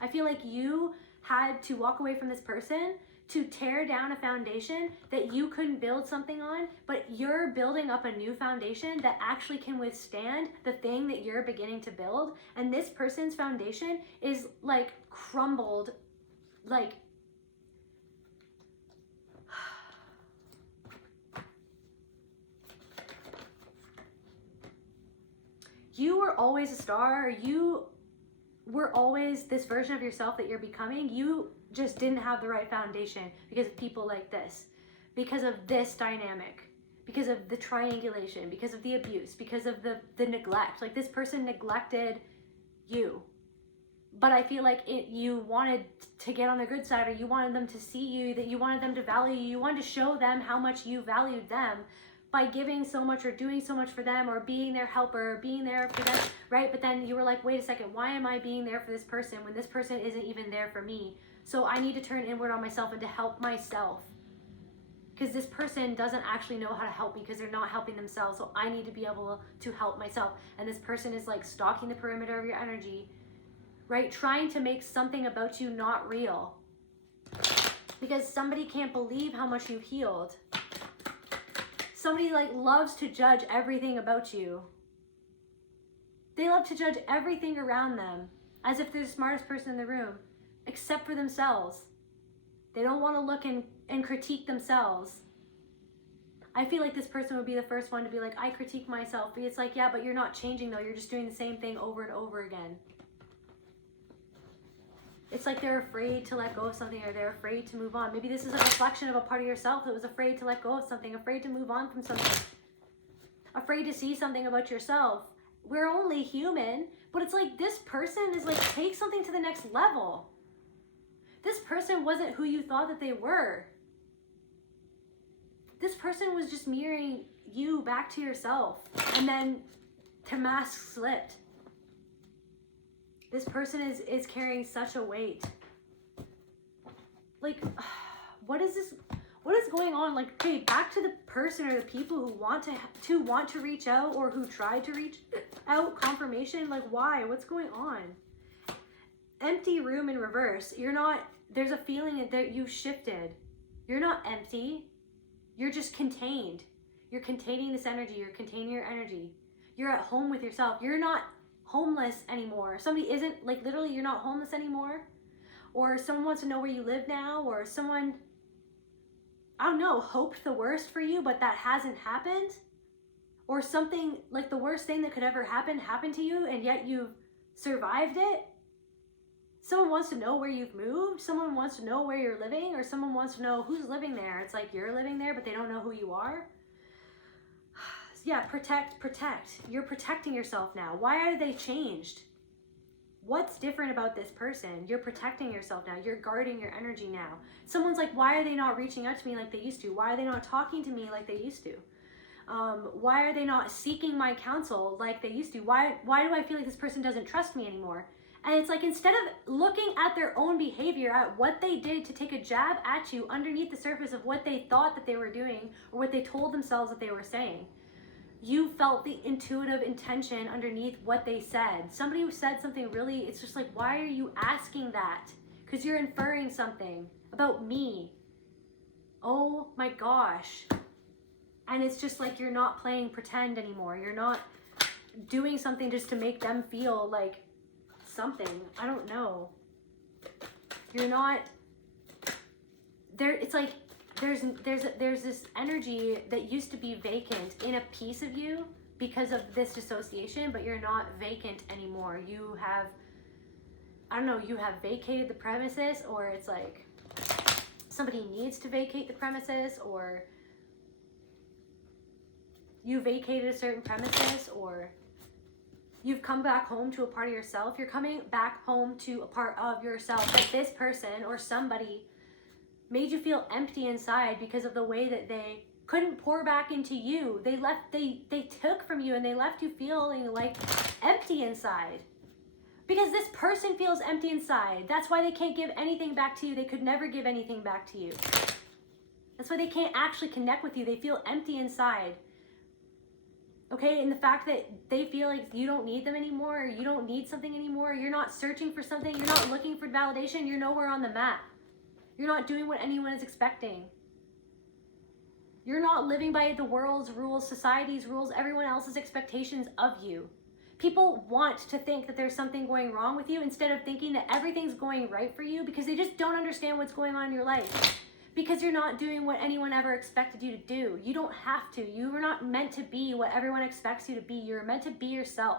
I feel like you had to walk away from this person to tear down a foundation that you couldn't build something on, but you're building up a new foundation that actually can withstand the thing that you're beginning to build. And this person's foundation is like crumbled, like you were always a star. You were always this version of yourself that you're becoming. You just didn't have the right foundation because of people like this, because of this dynamic, because of the triangulation, because of the abuse, because of the neglect. Like this person neglected you. But I feel like you wanted to get on their good side, or you wanted them to see you, that you wanted them to value you, you wanted to show them how much you valued them. by giving so much or doing so much for them or being their helper or being there for them, right? But then you were like, wait a second, why am I being there for this person when this person isn't even there for me? So I need to turn inward on myself and to help myself, because this person doesn't actually know how to help me because they're not helping themselves. So I need to be able to help myself. And this person is like stalking the perimeter of your energy, right? Trying to make something about you not real, because somebody can't believe how much you've healed. Somebody like loves to judge everything about you. They love to judge everything around them as if they're the smartest person in the room, except for themselves. They don't want to look and critique themselves. I feel like this person would be the first one to be like, I critique myself. But it's like, yeah, but you're not changing though. You're just doing the same thing over and over again. It's like they're afraid to let go of something, or they're afraid to move on. Maybe this is a reflection of a part of yourself that was afraid to let go of something, afraid to move on from something, afraid to see something about yourself. We're only human, but it's like this person is like, take something to the next level. This person wasn't who you thought that they were. This person was just mirroring you back to yourself, and then the mask slipped. This person is carrying such a weight. Like, what is this? What is going on? Like, okay, back to the person or the people who want to reach out, or who tried to reach out, confirmation. Like, why? What's going on? Empty room in reverse. You're not, there's a feeling that you've shifted. You're not empty. You're just contained. You're containing this energy. You're containing your energy. You're at home with yourself. You're not homeless anymore. Somebody isn't, like, literally you're not homeless anymore, or someone wants to know where you live now, or someone, I don't know, hoped the worst for you, but that hasn't happened, or something like the worst thing that could ever happen happened to you, and yet you've survived it. Someone wants to know where you've moved, someone wants to know where you're living, or someone wants to know who's living there. It's like you're living there, but they don't know who you are. Yeah, protect. You're protecting yourself now. Why are they changed? What's different about this person? You're protecting yourself now. You're guarding your energy now. Someone's like, why are they not reaching out to me like they used to? Why are they not talking to me like they used to? Why are they not seeking my counsel like they used to? Why do I feel like this person doesn't trust me anymore? And it's like, instead of looking at their own behavior, at what they did to take a jab at you underneath the surface of what they thought that they were doing, or what they told themselves that they were saying, you felt the intuitive intention underneath what they said. Somebody who said something really, it's just like, why are you asking that? Because you're inferring something about me. Oh my gosh. And it's just like, you're not playing pretend anymore. You're not doing something just to make them feel like something. I don't know. You're not there. It's like, there's this energy that used to be vacant in a piece of you because of this dissociation, but you're not vacant anymore. You have, I don't know, you have vacated the premises, or it's like somebody needs to vacate the premises, or you vacated a certain premises, or you've come back home to a part of yourself. You're coming back home to a part of yourself that this person or somebody made you feel empty inside because of the way that they couldn't pour back into you. They took from you, and they left you feeling like empty inside. Because this person feels empty inside. That's why they can't give anything back to you. They could never give anything back to you. That's why they can't actually connect with you. They feel empty inside. Okay, and the fact that they feel like you don't need them anymore, or you don't need something anymore, you're not searching for something, you're not looking for validation, you're nowhere on the map. You're not doing what anyone is expecting. You're not living by the world's rules, society's rules, everyone else's expectations of you. People want to think that there's something going wrong with you instead of thinking that everything's going right for you, because they just don't understand what's going on in your life. Because you're not doing what anyone ever expected you to do. You don't have to. You were not meant to be what everyone expects you to be. You're meant to be yourself.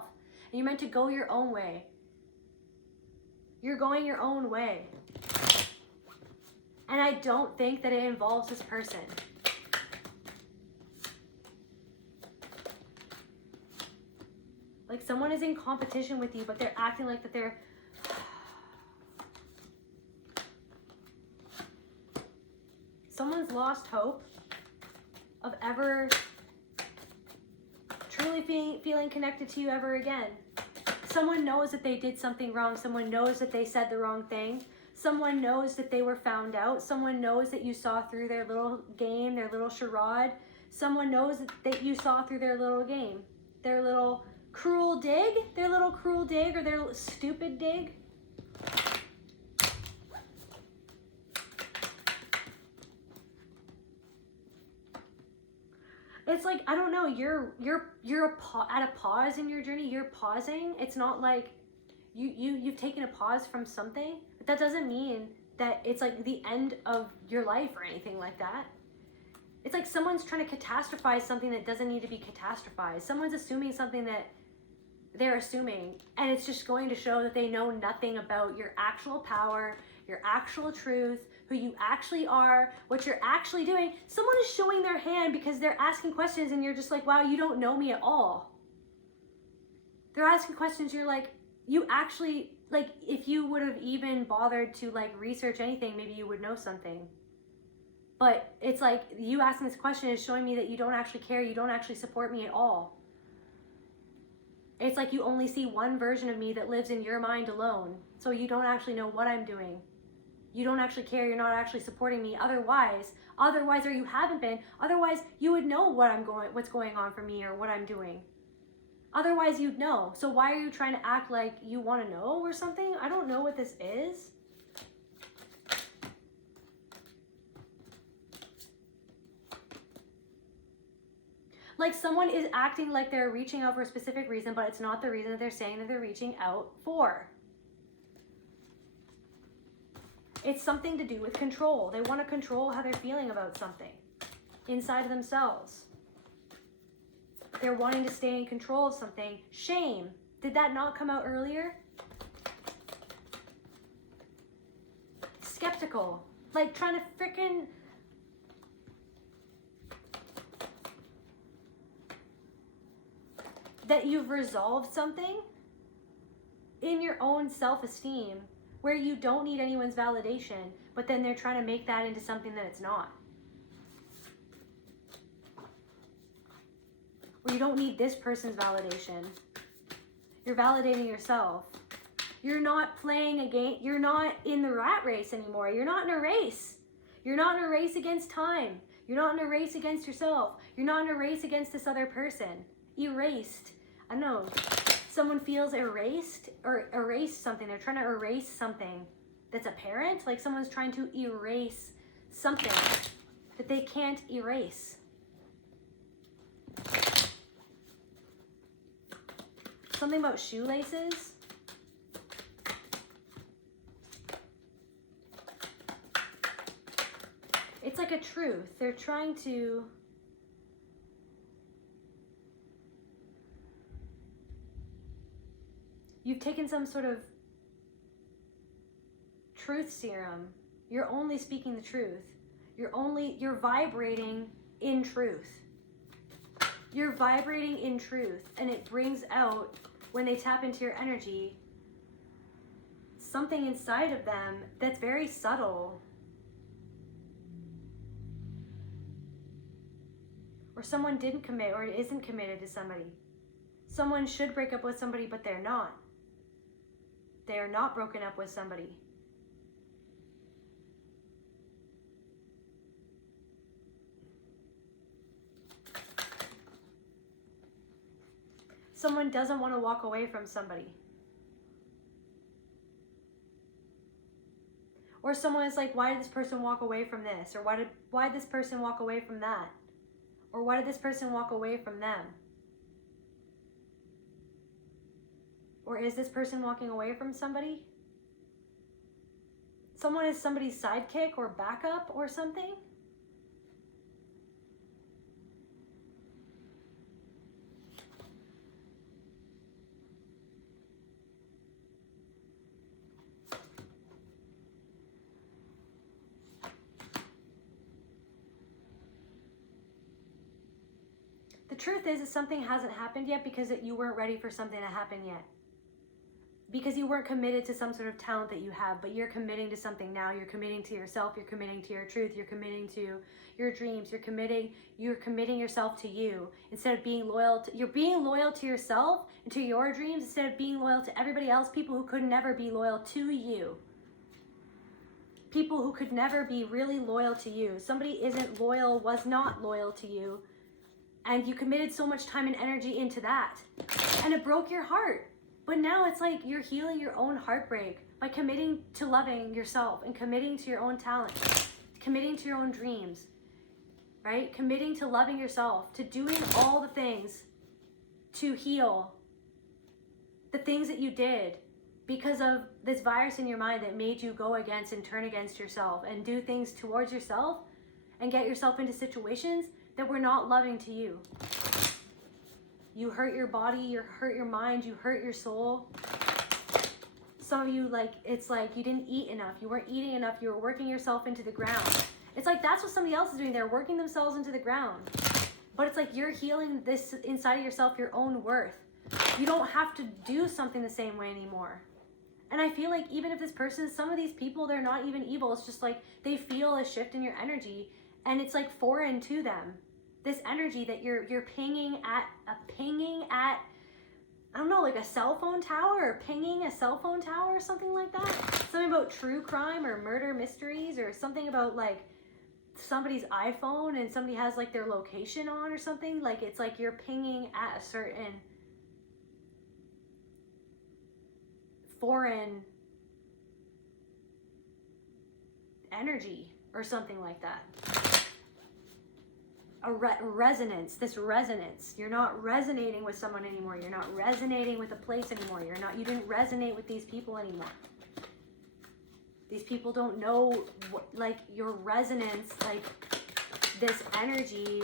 And you're meant to go your own way. You're going your own way. And I don't think that it involves this person. Like, someone is in competition with you, but they're acting like that they're... Someone's lost hope of ever truly feeling connected to you ever again. Someone knows that they did something wrong. Someone knows that they said the wrong thing. Someone knows that they were found out. Someone knows that you saw through their little game, their little charade. Someone knows that you saw through their little game, their little cruel dig, or their little stupid dig. It's like, I don't know, you're at a pause in your journey. You're pausing. It's not like you've taken a pause from something, but that doesn't mean that it's like the end of your life or anything like that. It's like someone's trying to catastrophize something that doesn't need to be catastrophized. Someone's assuming something that they're assuming, and it's just going to show that they know nothing about your actual power, your actual truth, who you actually are, what you're actually doing. Someone is showing their hand because they're asking questions, and you're just like, wow, you don't know me at all. They're asking questions, you're like, you actually, like, if you would have even bothered to like research anything, maybe you would know something. But it's like, you asking this question is showing me that you don't actually care, you don't actually support me at all. It's like you only see one version of me that lives in your mind alone. So you don't actually know what I'm doing. You don't actually care, you're not actually supporting me. Otherwise, or you haven't been, otherwise you would know what's going on for me or what I'm doing. Otherwise you'd know. So why are you trying to act like you want to know or something? I don't know what this is. Like someone is acting like they're reaching out for a specific reason, but it's not the reason that they're saying that they're reaching out for. It's something to do with control. They want to control how they're feeling about something inside of themselves. They're wanting to stay in control of something. Shame. Did that not come out earlier? Skeptical. Like trying to frickin' that you've resolved something in your own self-esteem where you don't need anyone's validation, but then they're trying to make that into something that it's not. Where you don't need this person's validation. You're validating yourself. You're not playing a game. You're not in the rat race anymore. You're not in a race. You're not in a race against time. You're not in a race against yourself. You're not in a race against this other person. Erased. I don't know. Someone feels erased or erase something. They're trying to erase something that's apparent. Like someone's trying to erase something that they can't erase. Something about shoelaces. It's like a truth. They're trying to... You've taken some sort of truth serum. You're only speaking the truth. You're vibrating in truth. You're vibrating in truth, and it brings out, when they tap into your energy, something inside of them that's very subtle. Or someone didn't commit or isn't committed to somebody. Someone should break up with somebody, but they're not. They are not broken up with somebody. Someone doesn't want to walk away from somebody. Or someone is like, why did this person walk away from this? Or why did this person walk away from that? Or why did this person walk away from them? Or is this person walking away from somebody? Someone is somebody's sidekick or backup or something? The truth is that something hasn't happened yet because you weren't ready for something to happen yet. because you weren't committed to some sort of talent that you have, but you're committing to something now. You're committing to yourself, you're committing to your truth, you're committing to your dreams, you're committing yourself to you instead of being loyal to, you're being loyal to yourself and to your dreams instead of being loyal to everybody else, people who could never be loyal to you. People who could never be really loyal to you. Somebody isn't loyal, was not loyal to you, and you committed so much time and energy into that, and it broke your heart. But now it's like you're healing your own heartbreak by committing to loving yourself and committing to your own talent, committing to your own dreams, right? Committing to loving yourself, to doing all the things to heal the things that you did because of this virus in your mind that made you go against and turn against yourself and do things towards yourself and get yourself into situations that were not loving to you. You hurt your body, you hurt your mind, you hurt your soul. Some of you, like, it's like you didn't eat enough, you weren't eating enough, you were working yourself into the ground. It's like that's what somebody else is doing. They're working themselves into the ground. But it's like you're healing this inside of yourself, your own worth. You don't have to do something the same way anymore. And I feel like even if this person, some of these people, they're not even evil. It's just like they feel a shift in your energy and it's like foreign to them. This energy that you're pinging at, I don't know, like a cell phone tower or pinging a cell phone tower or something like that. Something about true crime or murder mysteries or something about like somebody's iPhone and somebody has like their location on or something. Like it's like you're pinging at a certain foreign energy or something like that. A resonance, this resonance. You're not resonating with someone anymore. You're not resonating with a place anymore. You didn't resonate with these people anymore. These people don't know what, like your resonance, like this energy.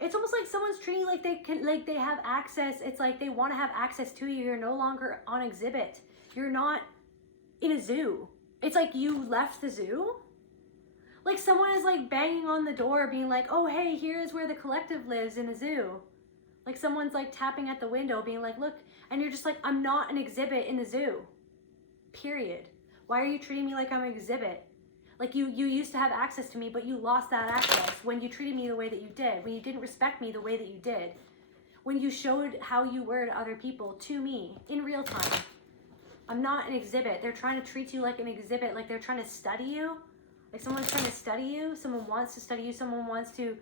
It's almost like someone's treating you like they can, like they have access. It's like they want to have access to you. You're no longer on exhibit. You're not in a zoo. It's like you left the zoo. Like someone is like banging on the door being like, oh, hey, here's where the collective lives in the zoo. Like someone's like tapping at the window being like, look, and you're just like, I'm not an exhibit in the zoo. Period. Why are you treating me like I'm an exhibit? Like you used to have access to me, but you lost that access when you treated me the way that you did, when you didn't respect me the way that you did, when you showed how you were to other people, to me, in real time. I'm not an exhibit. They're trying to treat you like an exhibit, like they're trying to study you. Like someone's trying to study you, someone wants to study you, someone wants to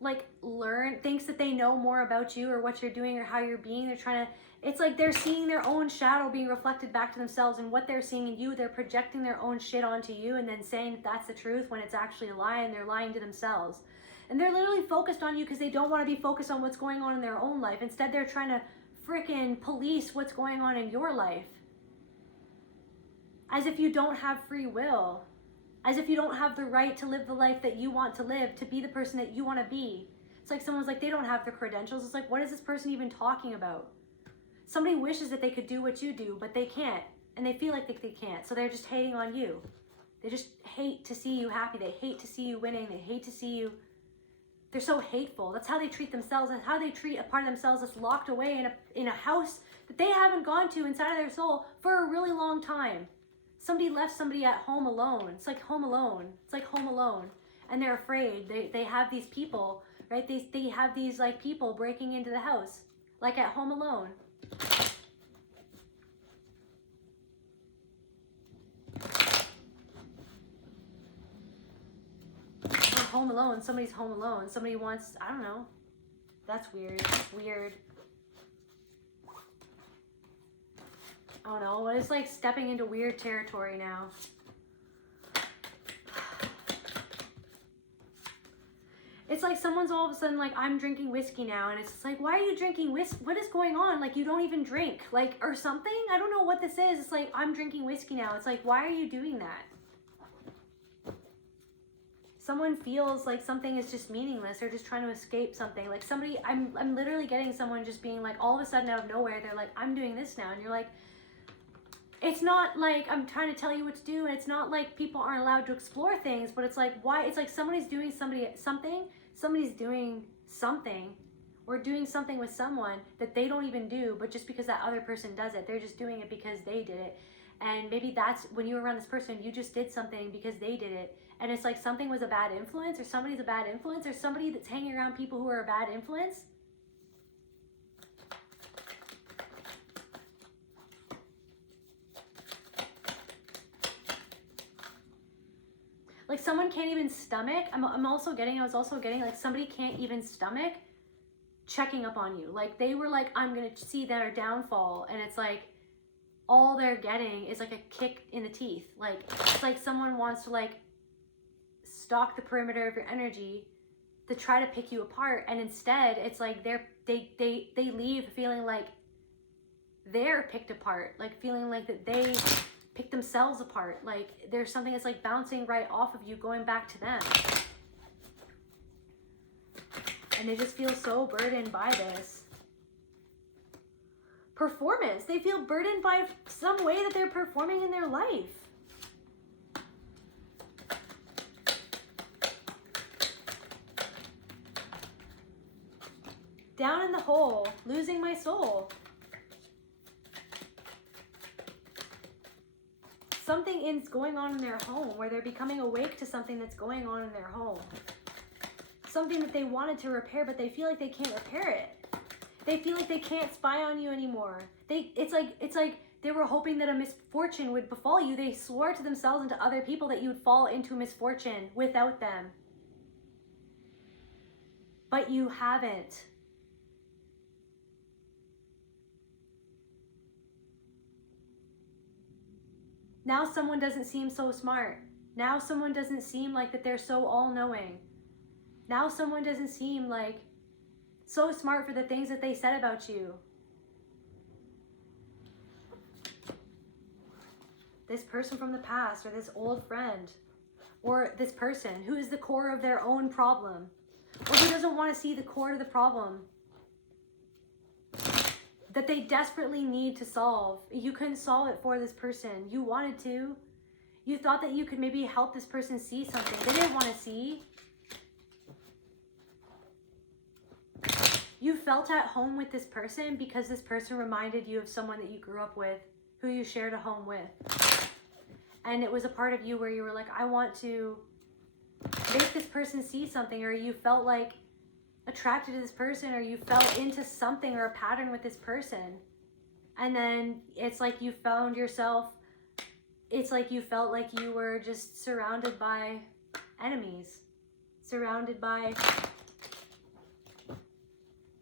like learn, thinks that they know more about you or what you're doing or how you're being. They're trying to, it's like they're seeing their own shadow being reflected back to themselves, and what they're seeing in you, they're projecting their own shit onto you and then saying that that's the truth when it's actually a lie, and they're lying to themselves. And they're literally focused on you because they don't want to be focused on what's going on in their own life. Instead, they're trying to freaking police what's going on in your life. As if you don't have free will. As if you don't have the right to live the life that you want to live, to be the person that you want to be. It's like someone's like, they don't have the credentials. It's like, what is this person even talking about? Somebody wishes that they could do what you do, but they can't. And they feel like they can't. So they're just hating on you. They just hate to see you happy. They hate to see you winning. They hate to see you. They're so hateful. That's how they treat themselves. That's how they treat a part of themselves that's locked away in a house that they haven't gone to inside of their soul for a really long time. Somebody left somebody at home alone. It's like Home Alone. It's like Home Alone. And they're afraid. They have these people, right? They have these like people breaking into the house. Like at Home Alone. Or home alone. Somebody's home alone. Somebody wants, I don't know. That's weird. That's weird. I don't know. It's like stepping into weird territory now. It's like someone's all of a sudden like, I'm drinking whiskey now. And it's just like, why are you drinking whiskey? What is going on? Like, you don't even drink. Like, or something? I don't know what this is. It's like, I'm drinking whiskey now. It's like, why are you doing that? Someone feels like something is just meaningless. They're just trying to escape something. Like somebody, I'm literally getting someone just being like, all of a sudden out of nowhere, they're like, I'm doing this now. And you're like, it's not like I'm trying to tell you what to do, and it's not like people aren't allowed to explore things, but it's like, why? It's like somebody's doing somebody's doing something, or doing something with someone that they don't even do, but just because that other person does it, they're just doing it because they did it. And maybe that's when you were around this person, you just did something because they did it. And it's like something was a bad influence, or somebody's a bad influence, or somebody that's hanging around people who are a bad influence. Like someone can't even stomach. I was also getting like somebody can't even stomach checking up on you. Like they were like, I'm gonna see their downfall, and it's like all they're getting is like a kick in the teeth. Like it's like someone wants to like stalk the perimeter of your energy to try to pick you apart, and instead it's like they leave feeling like they're picked apart, like feeling like that they pick themselves apart, like there's something that's like bouncing right off of you going back to them, and they just feel so burdened by this performance. They feel burdened by some way that they're performing in their life. Down in the hole, losing my soul. Something is going on in their home, where they're becoming awake to something that's going on in their home. Something that they wanted to repair, but they feel like they can't repair it. They feel like they can't spy on you anymore. It's like they were hoping that a misfortune would befall you. They swore to themselves and to other people that you would fall into misfortune without them. But you haven't. Now someone doesn't seem so smart. Now someone doesn't seem like that they're so all-knowing. Now someone doesn't seem like so smart for the things that they said about you. This person from the past, or this old friend, or this person who is the core of their own problem, or who doesn't want to see the core of the problem that they desperately need to solve. You couldn't solve it for this person. You wanted to. You thought that you could maybe help this person see something they didn't want to see. You felt at home with this person because this person reminded you of someone that you grew up with, who you shared a home with. And it was a part of you where you were like, I want to make this person see something, or you felt like attracted to this person, or you fell into something or a pattern with this person. And then it's like you found yourself, it's like you felt like you were just surrounded by enemies, surrounded by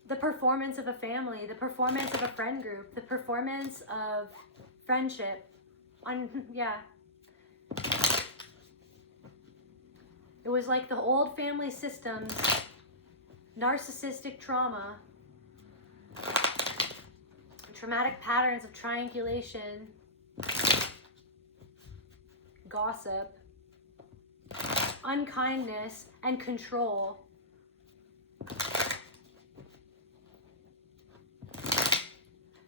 the performance of a family, the performance of a friend group, the performance of friendship. It was like the old family systems, narcissistic trauma, traumatic patterns of triangulation, gossip, unkindness, and control.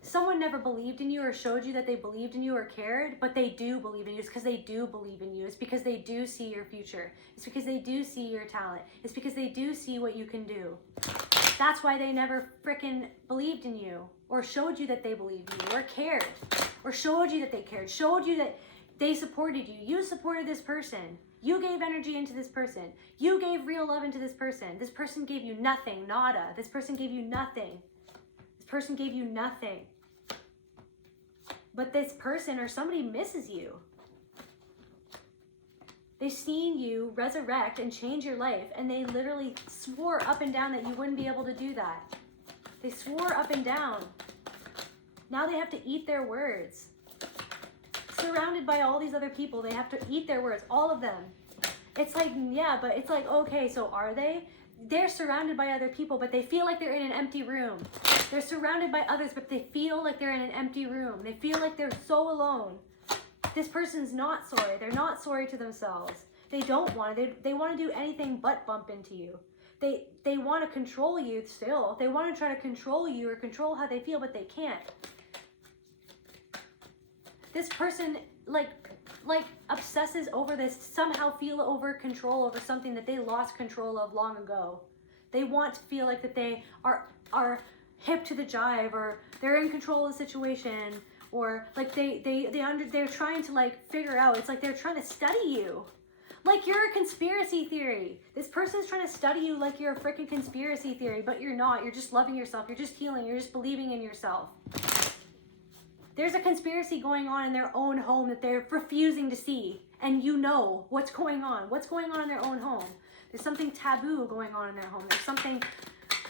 Someone never believed in you or showed you that they believed in you or cared, but they do believe in you. It's because they do believe in you. It's because they do see your future. It's because they do see your talent. It's because they do see what you can do. That's why they never frickin' believed in you, or showed you that they believed in you, or cared, or showed you that they cared, showed you that they supported you. You supported this person. You gave energy into this person. You gave real love into this person. This person gave you nothing, nada. This person gave you nothing. This person gave you nothing. But this person or somebody misses you. They've seen you resurrect and change your life, and they literally swore up and down that you wouldn't be able to do that. They swore up and down. Now they have to eat their words. Surrounded by all these other people, they have to eat their words, all of them. It's like, yeah, but it's like, okay, so are they? They're surrounded by other people, but they feel like they're in an empty room. They're surrounded by others, but they feel like they're in an empty room. They feel like they're so alone. This person's not sorry. They're not sorry to themselves. They don't want to. They want to do anything but bump into you. They want to control you still. They want to try to control you or control how they feel, but they can't. This person like obsesses over this, somehow feel over control over something that they lost control of long ago. They want to feel like that they are hip to the jive, or they're in control of the situation, or like they're trying to like figure out, it's like they're trying to study you. Like you're a conspiracy theory. This person's trying to study you like you're a freaking conspiracy theory, but you're not. You're just loving yourself. You're just healing. You're just believing in yourself. There's a conspiracy going on in their own home that they're refusing to see. And you know what's going on. What's going on in their own home. There's something taboo going on in their home. There's something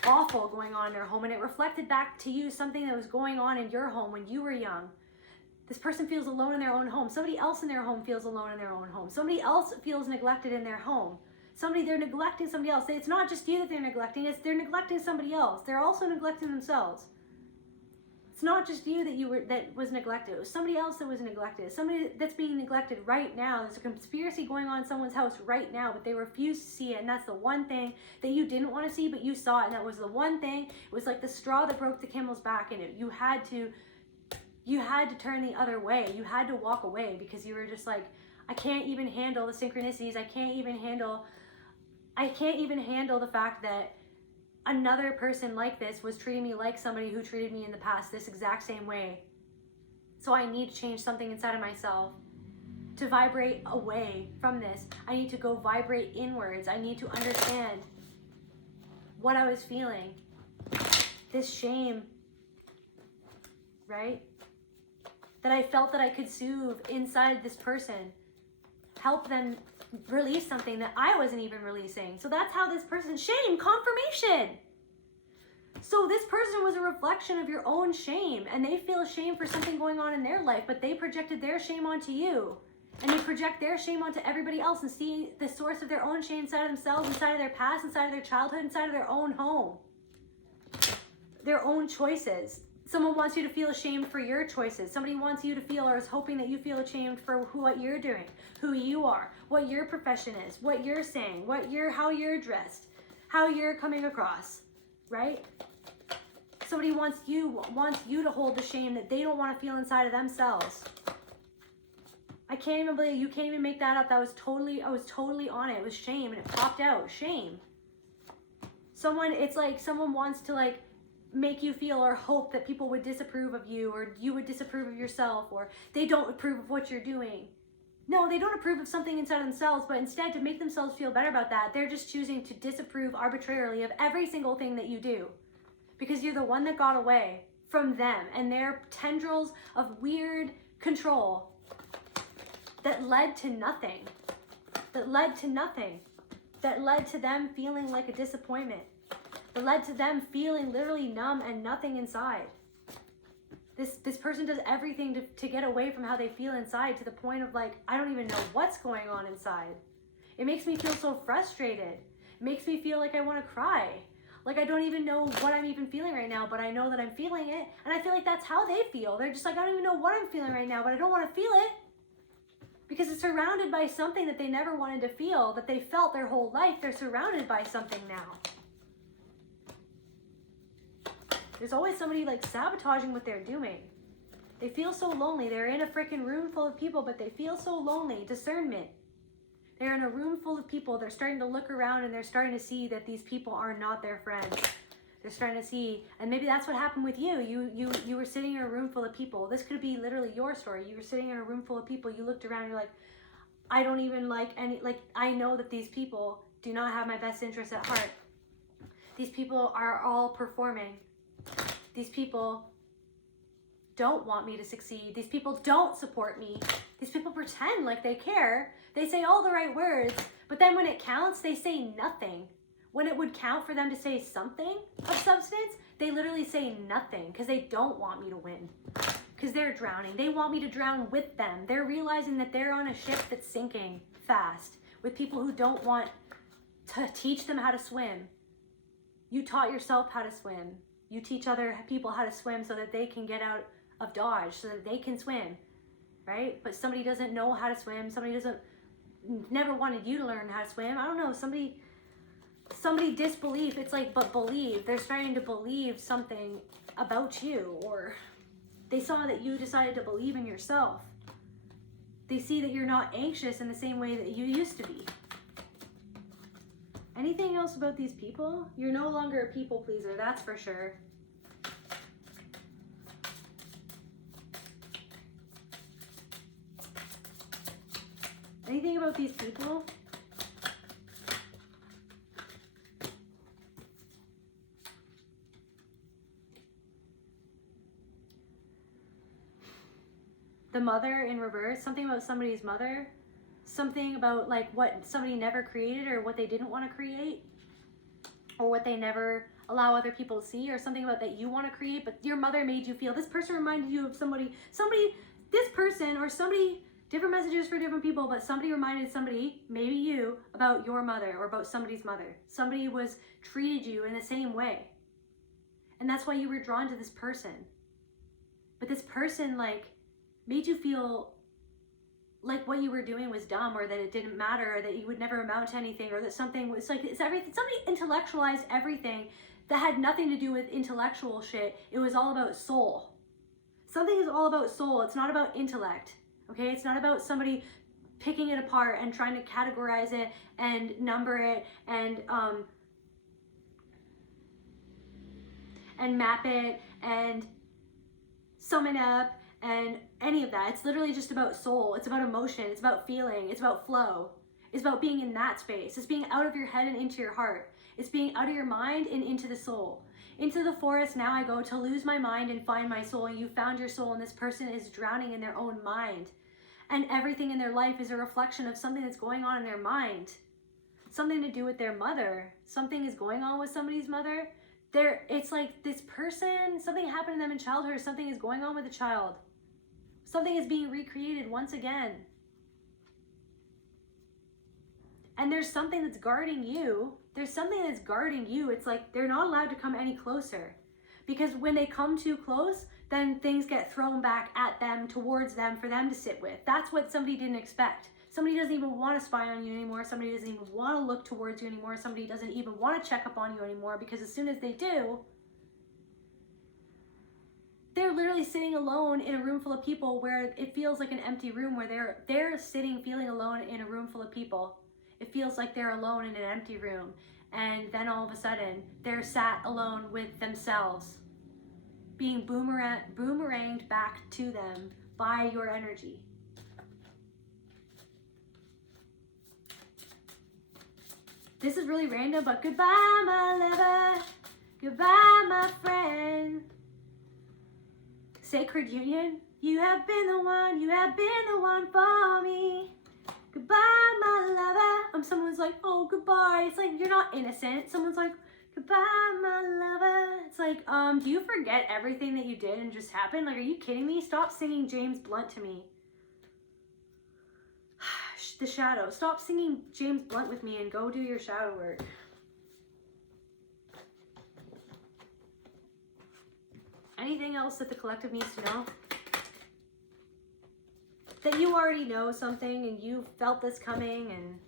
awful going on in their home. And it reflected back to you something that was going on in your home when you were young. This person feels alone in their own home. Somebody else in their home feels alone in their own home. Somebody else feels neglected in their home. They're neglecting somebody else. It's not just you that they're neglecting. They're neglecting somebody else. They're also neglecting themselves. It's not just you that was neglected. It was somebody else that was neglected. Somebody that's being neglected right now. There's a conspiracy going on in someone's house right now, but they refuse to see it. And that's the one thing that you didn't want to see, but you saw it. And that was the one thing. It was like the straw that broke the camel's back, and you had to turn the other way. You had to walk away because you were just like, I can't even handle the synchronicities. I can't even handle the fact that another person like this was treating me like somebody who treated me in the past this exact same way. So I need to change something inside of myself to vibrate away from this. I need to go vibrate inwards. I need to understand what I was feeling. This shame, right? That I felt that I could soothe inside this person. Help them release something that I wasn't even releasing. So that's how this person, shame, confirmation. So this person was a reflection of your own shame, and they feel shame for something going on in their life, but they projected their shame onto you. And they project their shame onto everybody else and see the source of their own shame inside of themselves, inside of their past, inside of their childhood, inside of their own home. Their own choices. Someone wants you to feel ashamed for your choices. Somebody wants you to feel or is hoping that you feel ashamed for what you're doing, who you are, what your profession is, what you're saying, how you're dressed, how you're coming across, right? Somebody wants you to hold the shame that they don't want to feel inside of themselves. I can't even believe you can't even make that up. I was totally on it. It was shame, and it popped out. Shame. It's like someone wants to like make you feel or hope that people would disapprove of you, or you would disapprove of yourself, or they don't approve of what you're doing. No, they don't approve of something inside themselves, but instead to make themselves feel better about that, they're just choosing to disapprove arbitrarily of every single thing that you do. Because you're the one that got away from them and their tendrils of weird control that led to nothing. That led to them feeling like a disappointment. That led to them feeling literally numb and nothing inside. This person does everything to get away from how they feel inside, to the point of like, I don't even know what's going on inside. It makes me feel so frustrated. It makes me feel like I want to cry. Like I don't even know what I'm even feeling right now, but I know that I'm feeling it. And I feel like that's how they feel. They're just like, I don't even know what I'm feeling right now, but I don't want to feel it. Because it's surrounded by something that they never wanted to feel, that they felt their whole life. They're surrounded by something now. There's always somebody like sabotaging what they're doing. They feel so lonely. They're in a freaking room full of people, but they feel so lonely. Discernment. They're in a room full of people. They're starting to look around and they're starting to see that these people are not their friends. They're starting to see, and maybe that's what happened with you. You were sitting in a room full of people. This could be literally your story. You were sitting in a room full of people. You looked around and you're like, I don't even like any, like, I know that these people do not have my best interests at heart. These people are all performing. These people don't want me to succeed. These people don't support me. These people pretend like they care. They say all the right words, but then when it counts, they say nothing. When it would count for them to say something of substance, they literally say nothing because they don't want me to win. Because they're drowning. They want me to drown with them. They're realizing that they're on a ship that's sinking fast with people who don't want to teach them how to swim. You taught yourself how to swim. You teach other people how to swim so that they can get out of Dodge, so that they can swim, right? But somebody doesn't know how to swim. Somebody never wanted you to learn how to swim. I don't know, somebody disbelief. It's like, but believe. They're starting to believe something about you, or They saw that you decided to believe in yourself. They see that you're not anxious in the same way that you used to be. Anything else about these people? You're no longer a people pleaser, that's for sure. Anything about these people? The mother in reverse, something about somebody's mother, something about like what somebody never created or what they didn't want to create, or what they never allow other people to see, or something about that you want to create, but your mother made you feel. This person reminded you of somebody, this person or somebody, different messages for different people, but somebody reminded somebody, maybe you, about your mother or about somebody's mother. Somebody treated you in the same way. And that's why you were drawn to this person. But this person like made you feel like what you were doing was dumb, or that it didn't matter, or that you would never amount to anything, or that something was like, it's everything. Somebody intellectualized everything that had nothing to do with intellectual shit. It was all about soul. Something is all about soul. It's not about intellect. Okay, it's not about somebody picking it apart and trying to categorize it and number it and map it and sum it up and any of that. It's literally just about soul. It's about emotion. It's about feeling. It's about flow. It's about being in that space. It's being out of your head and into your heart. It's being out of your mind and into the soul. Into the forest now I go to lose my mind and find my soul. You found your soul, and this person is drowning in their own mind. And everything in their life is a reflection of something that's going on in their mind. Something to do with their mother. Something is going on with somebody's mother. It's like this person, something happened to them in childhood, or something is going on with the child. Something is being recreated once again. And there's something that's guarding you. There's something that's guarding you. It's like they're not allowed to come any closer. Because when they come too close, then things get thrown back at them, towards them, for them to sit with. That's what somebody didn't expect. Somebody doesn't even want to spy on you anymore. Somebody doesn't even want to look towards you anymore. Somebody doesn't even want to check up on you anymore, because as soon as they do, they're literally sitting alone in a room full of people where it feels like an empty room, where they're sitting feeling alone in a room full of people. It feels like they're alone in an empty room. And then all of a sudden, they're sat alone with themselves, being boomeranged back to them by your energy. This is really random, but goodbye, my lover. Goodbye, my friend. Sacred union. You have been the one. You have been the one for me. Goodbye, my lover. Someone's like, oh, goodbye. It's like, you're not innocent. Someone's like, goodbye, my lover. It's like, do you forget everything that you did and just happened? Like, are you kidding me? Stop singing James Blunt to me. The shadow. Stop singing James Blunt with me and go do your shadow work. Anything else that the collective needs to know? That you already know something and you felt this coming, and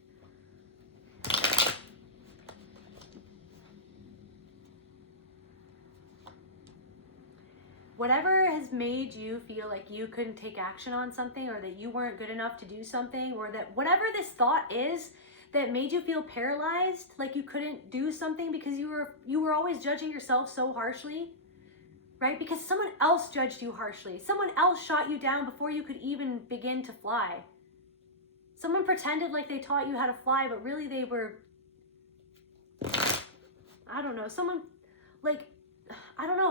whatever has made you feel like you couldn't take action on something, or that you weren't good enough to do something, or that whatever this thought is that made you feel paralyzed, like you couldn't do something because you were always judging yourself so harshly, right? Because someone else judged you harshly. Someone else shot you down before you could even begin to fly. Someone pretended like they taught you how to fly, but really they were, I don't know,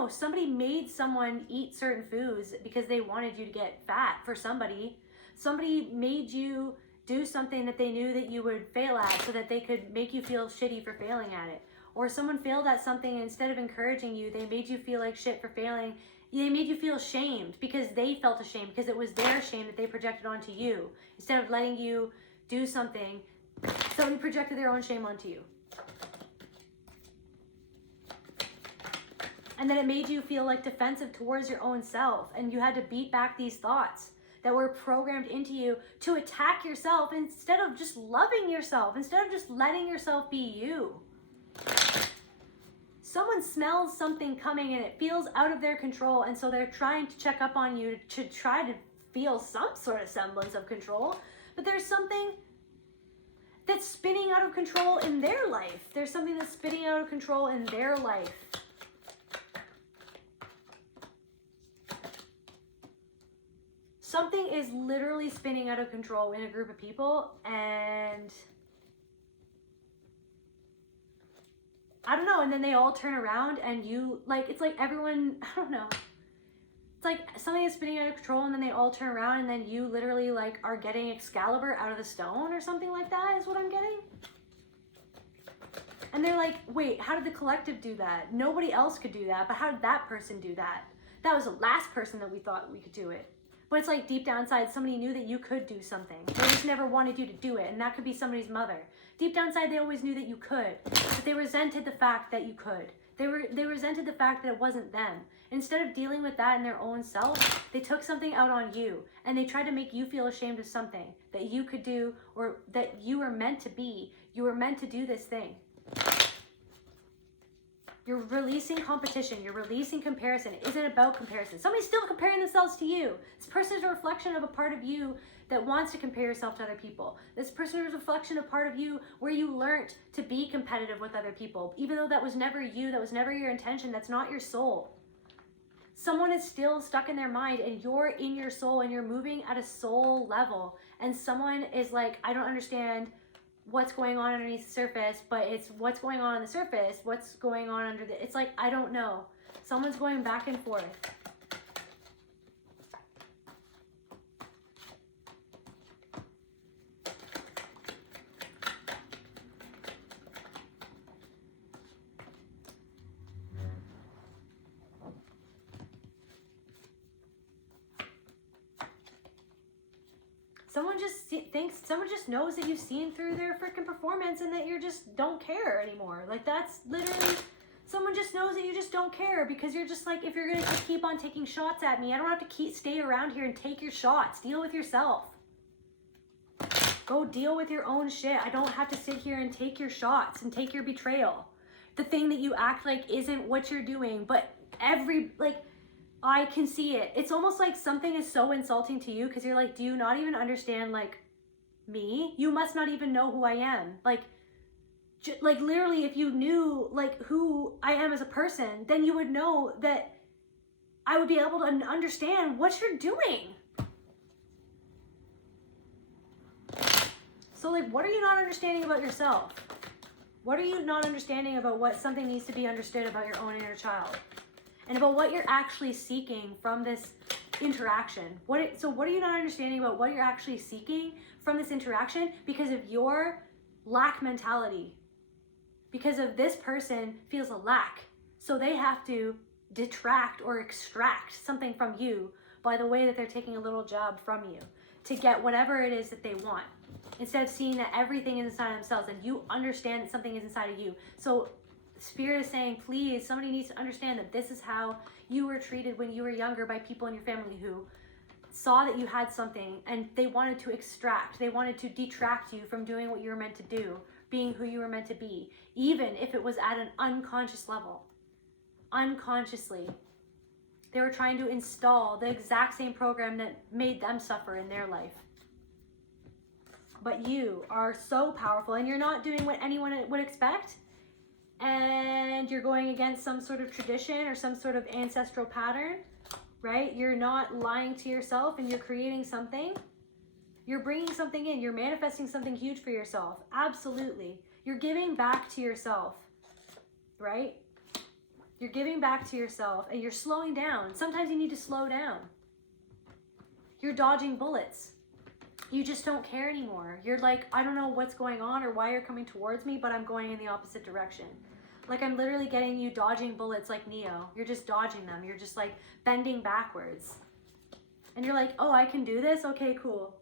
somebody made someone eat certain foods because they wanted you to get fat for somebody. Somebody made you do something that they knew that you would fail at so that they could make you feel shitty for failing at it. Or someone failed at something, and instead of encouraging you, they made you feel like shit for failing. They made you feel ashamed because they felt ashamed, because it was their shame that they projected onto you. Instead of letting you do something, somebody projected their own shame onto you. And then it made you feel like defensive towards your own self, and you had to beat back these thoughts that were programmed into you to attack yourself instead of just loving yourself, instead of just letting yourself be you. Someone smells something coming and it feels out of their control, and so they're trying to check up on you to try to feel some sort of semblance of control, but there's something that's spinning out of control in their life. There's something that's spinning out of control in their life. Something is literally spinning out of control in a group of people, and I don't know, and then they all turn around and you, like, it's like everyone, I don't know. It's like something is spinning out of control and then they all turn around and then you literally like are getting Excalibur out of the stone or something like that is what I'm getting. And they're like, wait, how did the collective do that? Nobody else could do that, but how did that person do that? That was the last person that we thought we could do it. But it's like deep down inside, somebody knew that you could do something. They just never wanted you to do it, and that could be somebody's mother. Deep down inside, they always knew that you could, but they resented the fact that you could. They resented the fact that it wasn't them. Instead of dealing with that in their own self, they took something out on you, and they tried to make you feel ashamed of something that you could do or that you were meant to be. You were meant to do this thing. You're releasing competition. You're releasing comparison. It isn't about comparison. Somebody's still comparing themselves to you. This person is a reflection of a part of you that wants to compare yourself to other people. This person is a reflection of part of you where you learned to be competitive with other people. Even though that was never you, that was never your intention, that's not your soul. Someone is still stuck in their mind and you're in your soul and you're moving at a soul level. And someone is like, I don't understand what's going on underneath the surface, but it's what's going on the surface, what's going on under the, it's like, I don't know. Someone's going back and forth. Someone just knows that you've seen through their freaking performance and that you just don't care anymore. Like that's literally, someone just knows that you just don't care because you're just like, if you're going to keep on taking shots at me, I don't have to stay around here and take your shots. Deal with yourself. Go deal with your own shit. I don't have to sit here and take your shots and take your betrayal. The thing that you act like isn't what you're doing, but I can see it. It's almost like something is so insulting to you because you're like, do you not even understand like me? You must not even know who I am. Like literally if you knew like who I am as a person, then you would know that I would be able to understand what you're doing. So like, what are you not understanding about yourself? What are you not understanding about what something needs to be understood about your own inner child? And about what you're actually seeking from this interaction. So what are you not understanding about what you're actually seeking from this interaction because of your lack mentality? Because of this person feels a lack. So they have to detract or extract something from you by the way that they're taking a little jab from you to get whatever it is that they want. Instead of seeing that everything is inside of themselves and you understand that something is inside of you. So Spirit is saying, please, somebody needs to understand that this is how you were treated when you were younger by people in your family who saw that you had something and they wanted to extract, they wanted to detract you from doing what you were meant to do, being who you were meant to be, even if it was at an unconscious level. Unconsciously. They were trying to install the exact same program that made them suffer in their life. But you are so powerful and you're not doing what anyone would expect. And you're going against some sort of tradition or some sort of ancestral pattern, right? You're not lying to yourself and you're creating something. You're bringing something in. You're manifesting something huge for yourself. Absolutely. You're giving back to yourself, right? You're giving back to yourself and you're slowing down. Sometimes you need to slow down. You're dodging bullets. You just don't care anymore. You're like, I don't know what's going on or why you're coming towards me, but I'm going in the opposite direction. Like I'm literally getting you dodging bullets like Neo. You're just dodging them. You're just like bending backwards. And you're like, oh, I can do this? Okay, cool.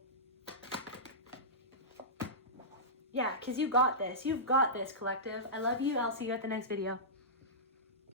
Yeah, because you got this. You've got this, collective. I love you. I'll see you at the next video.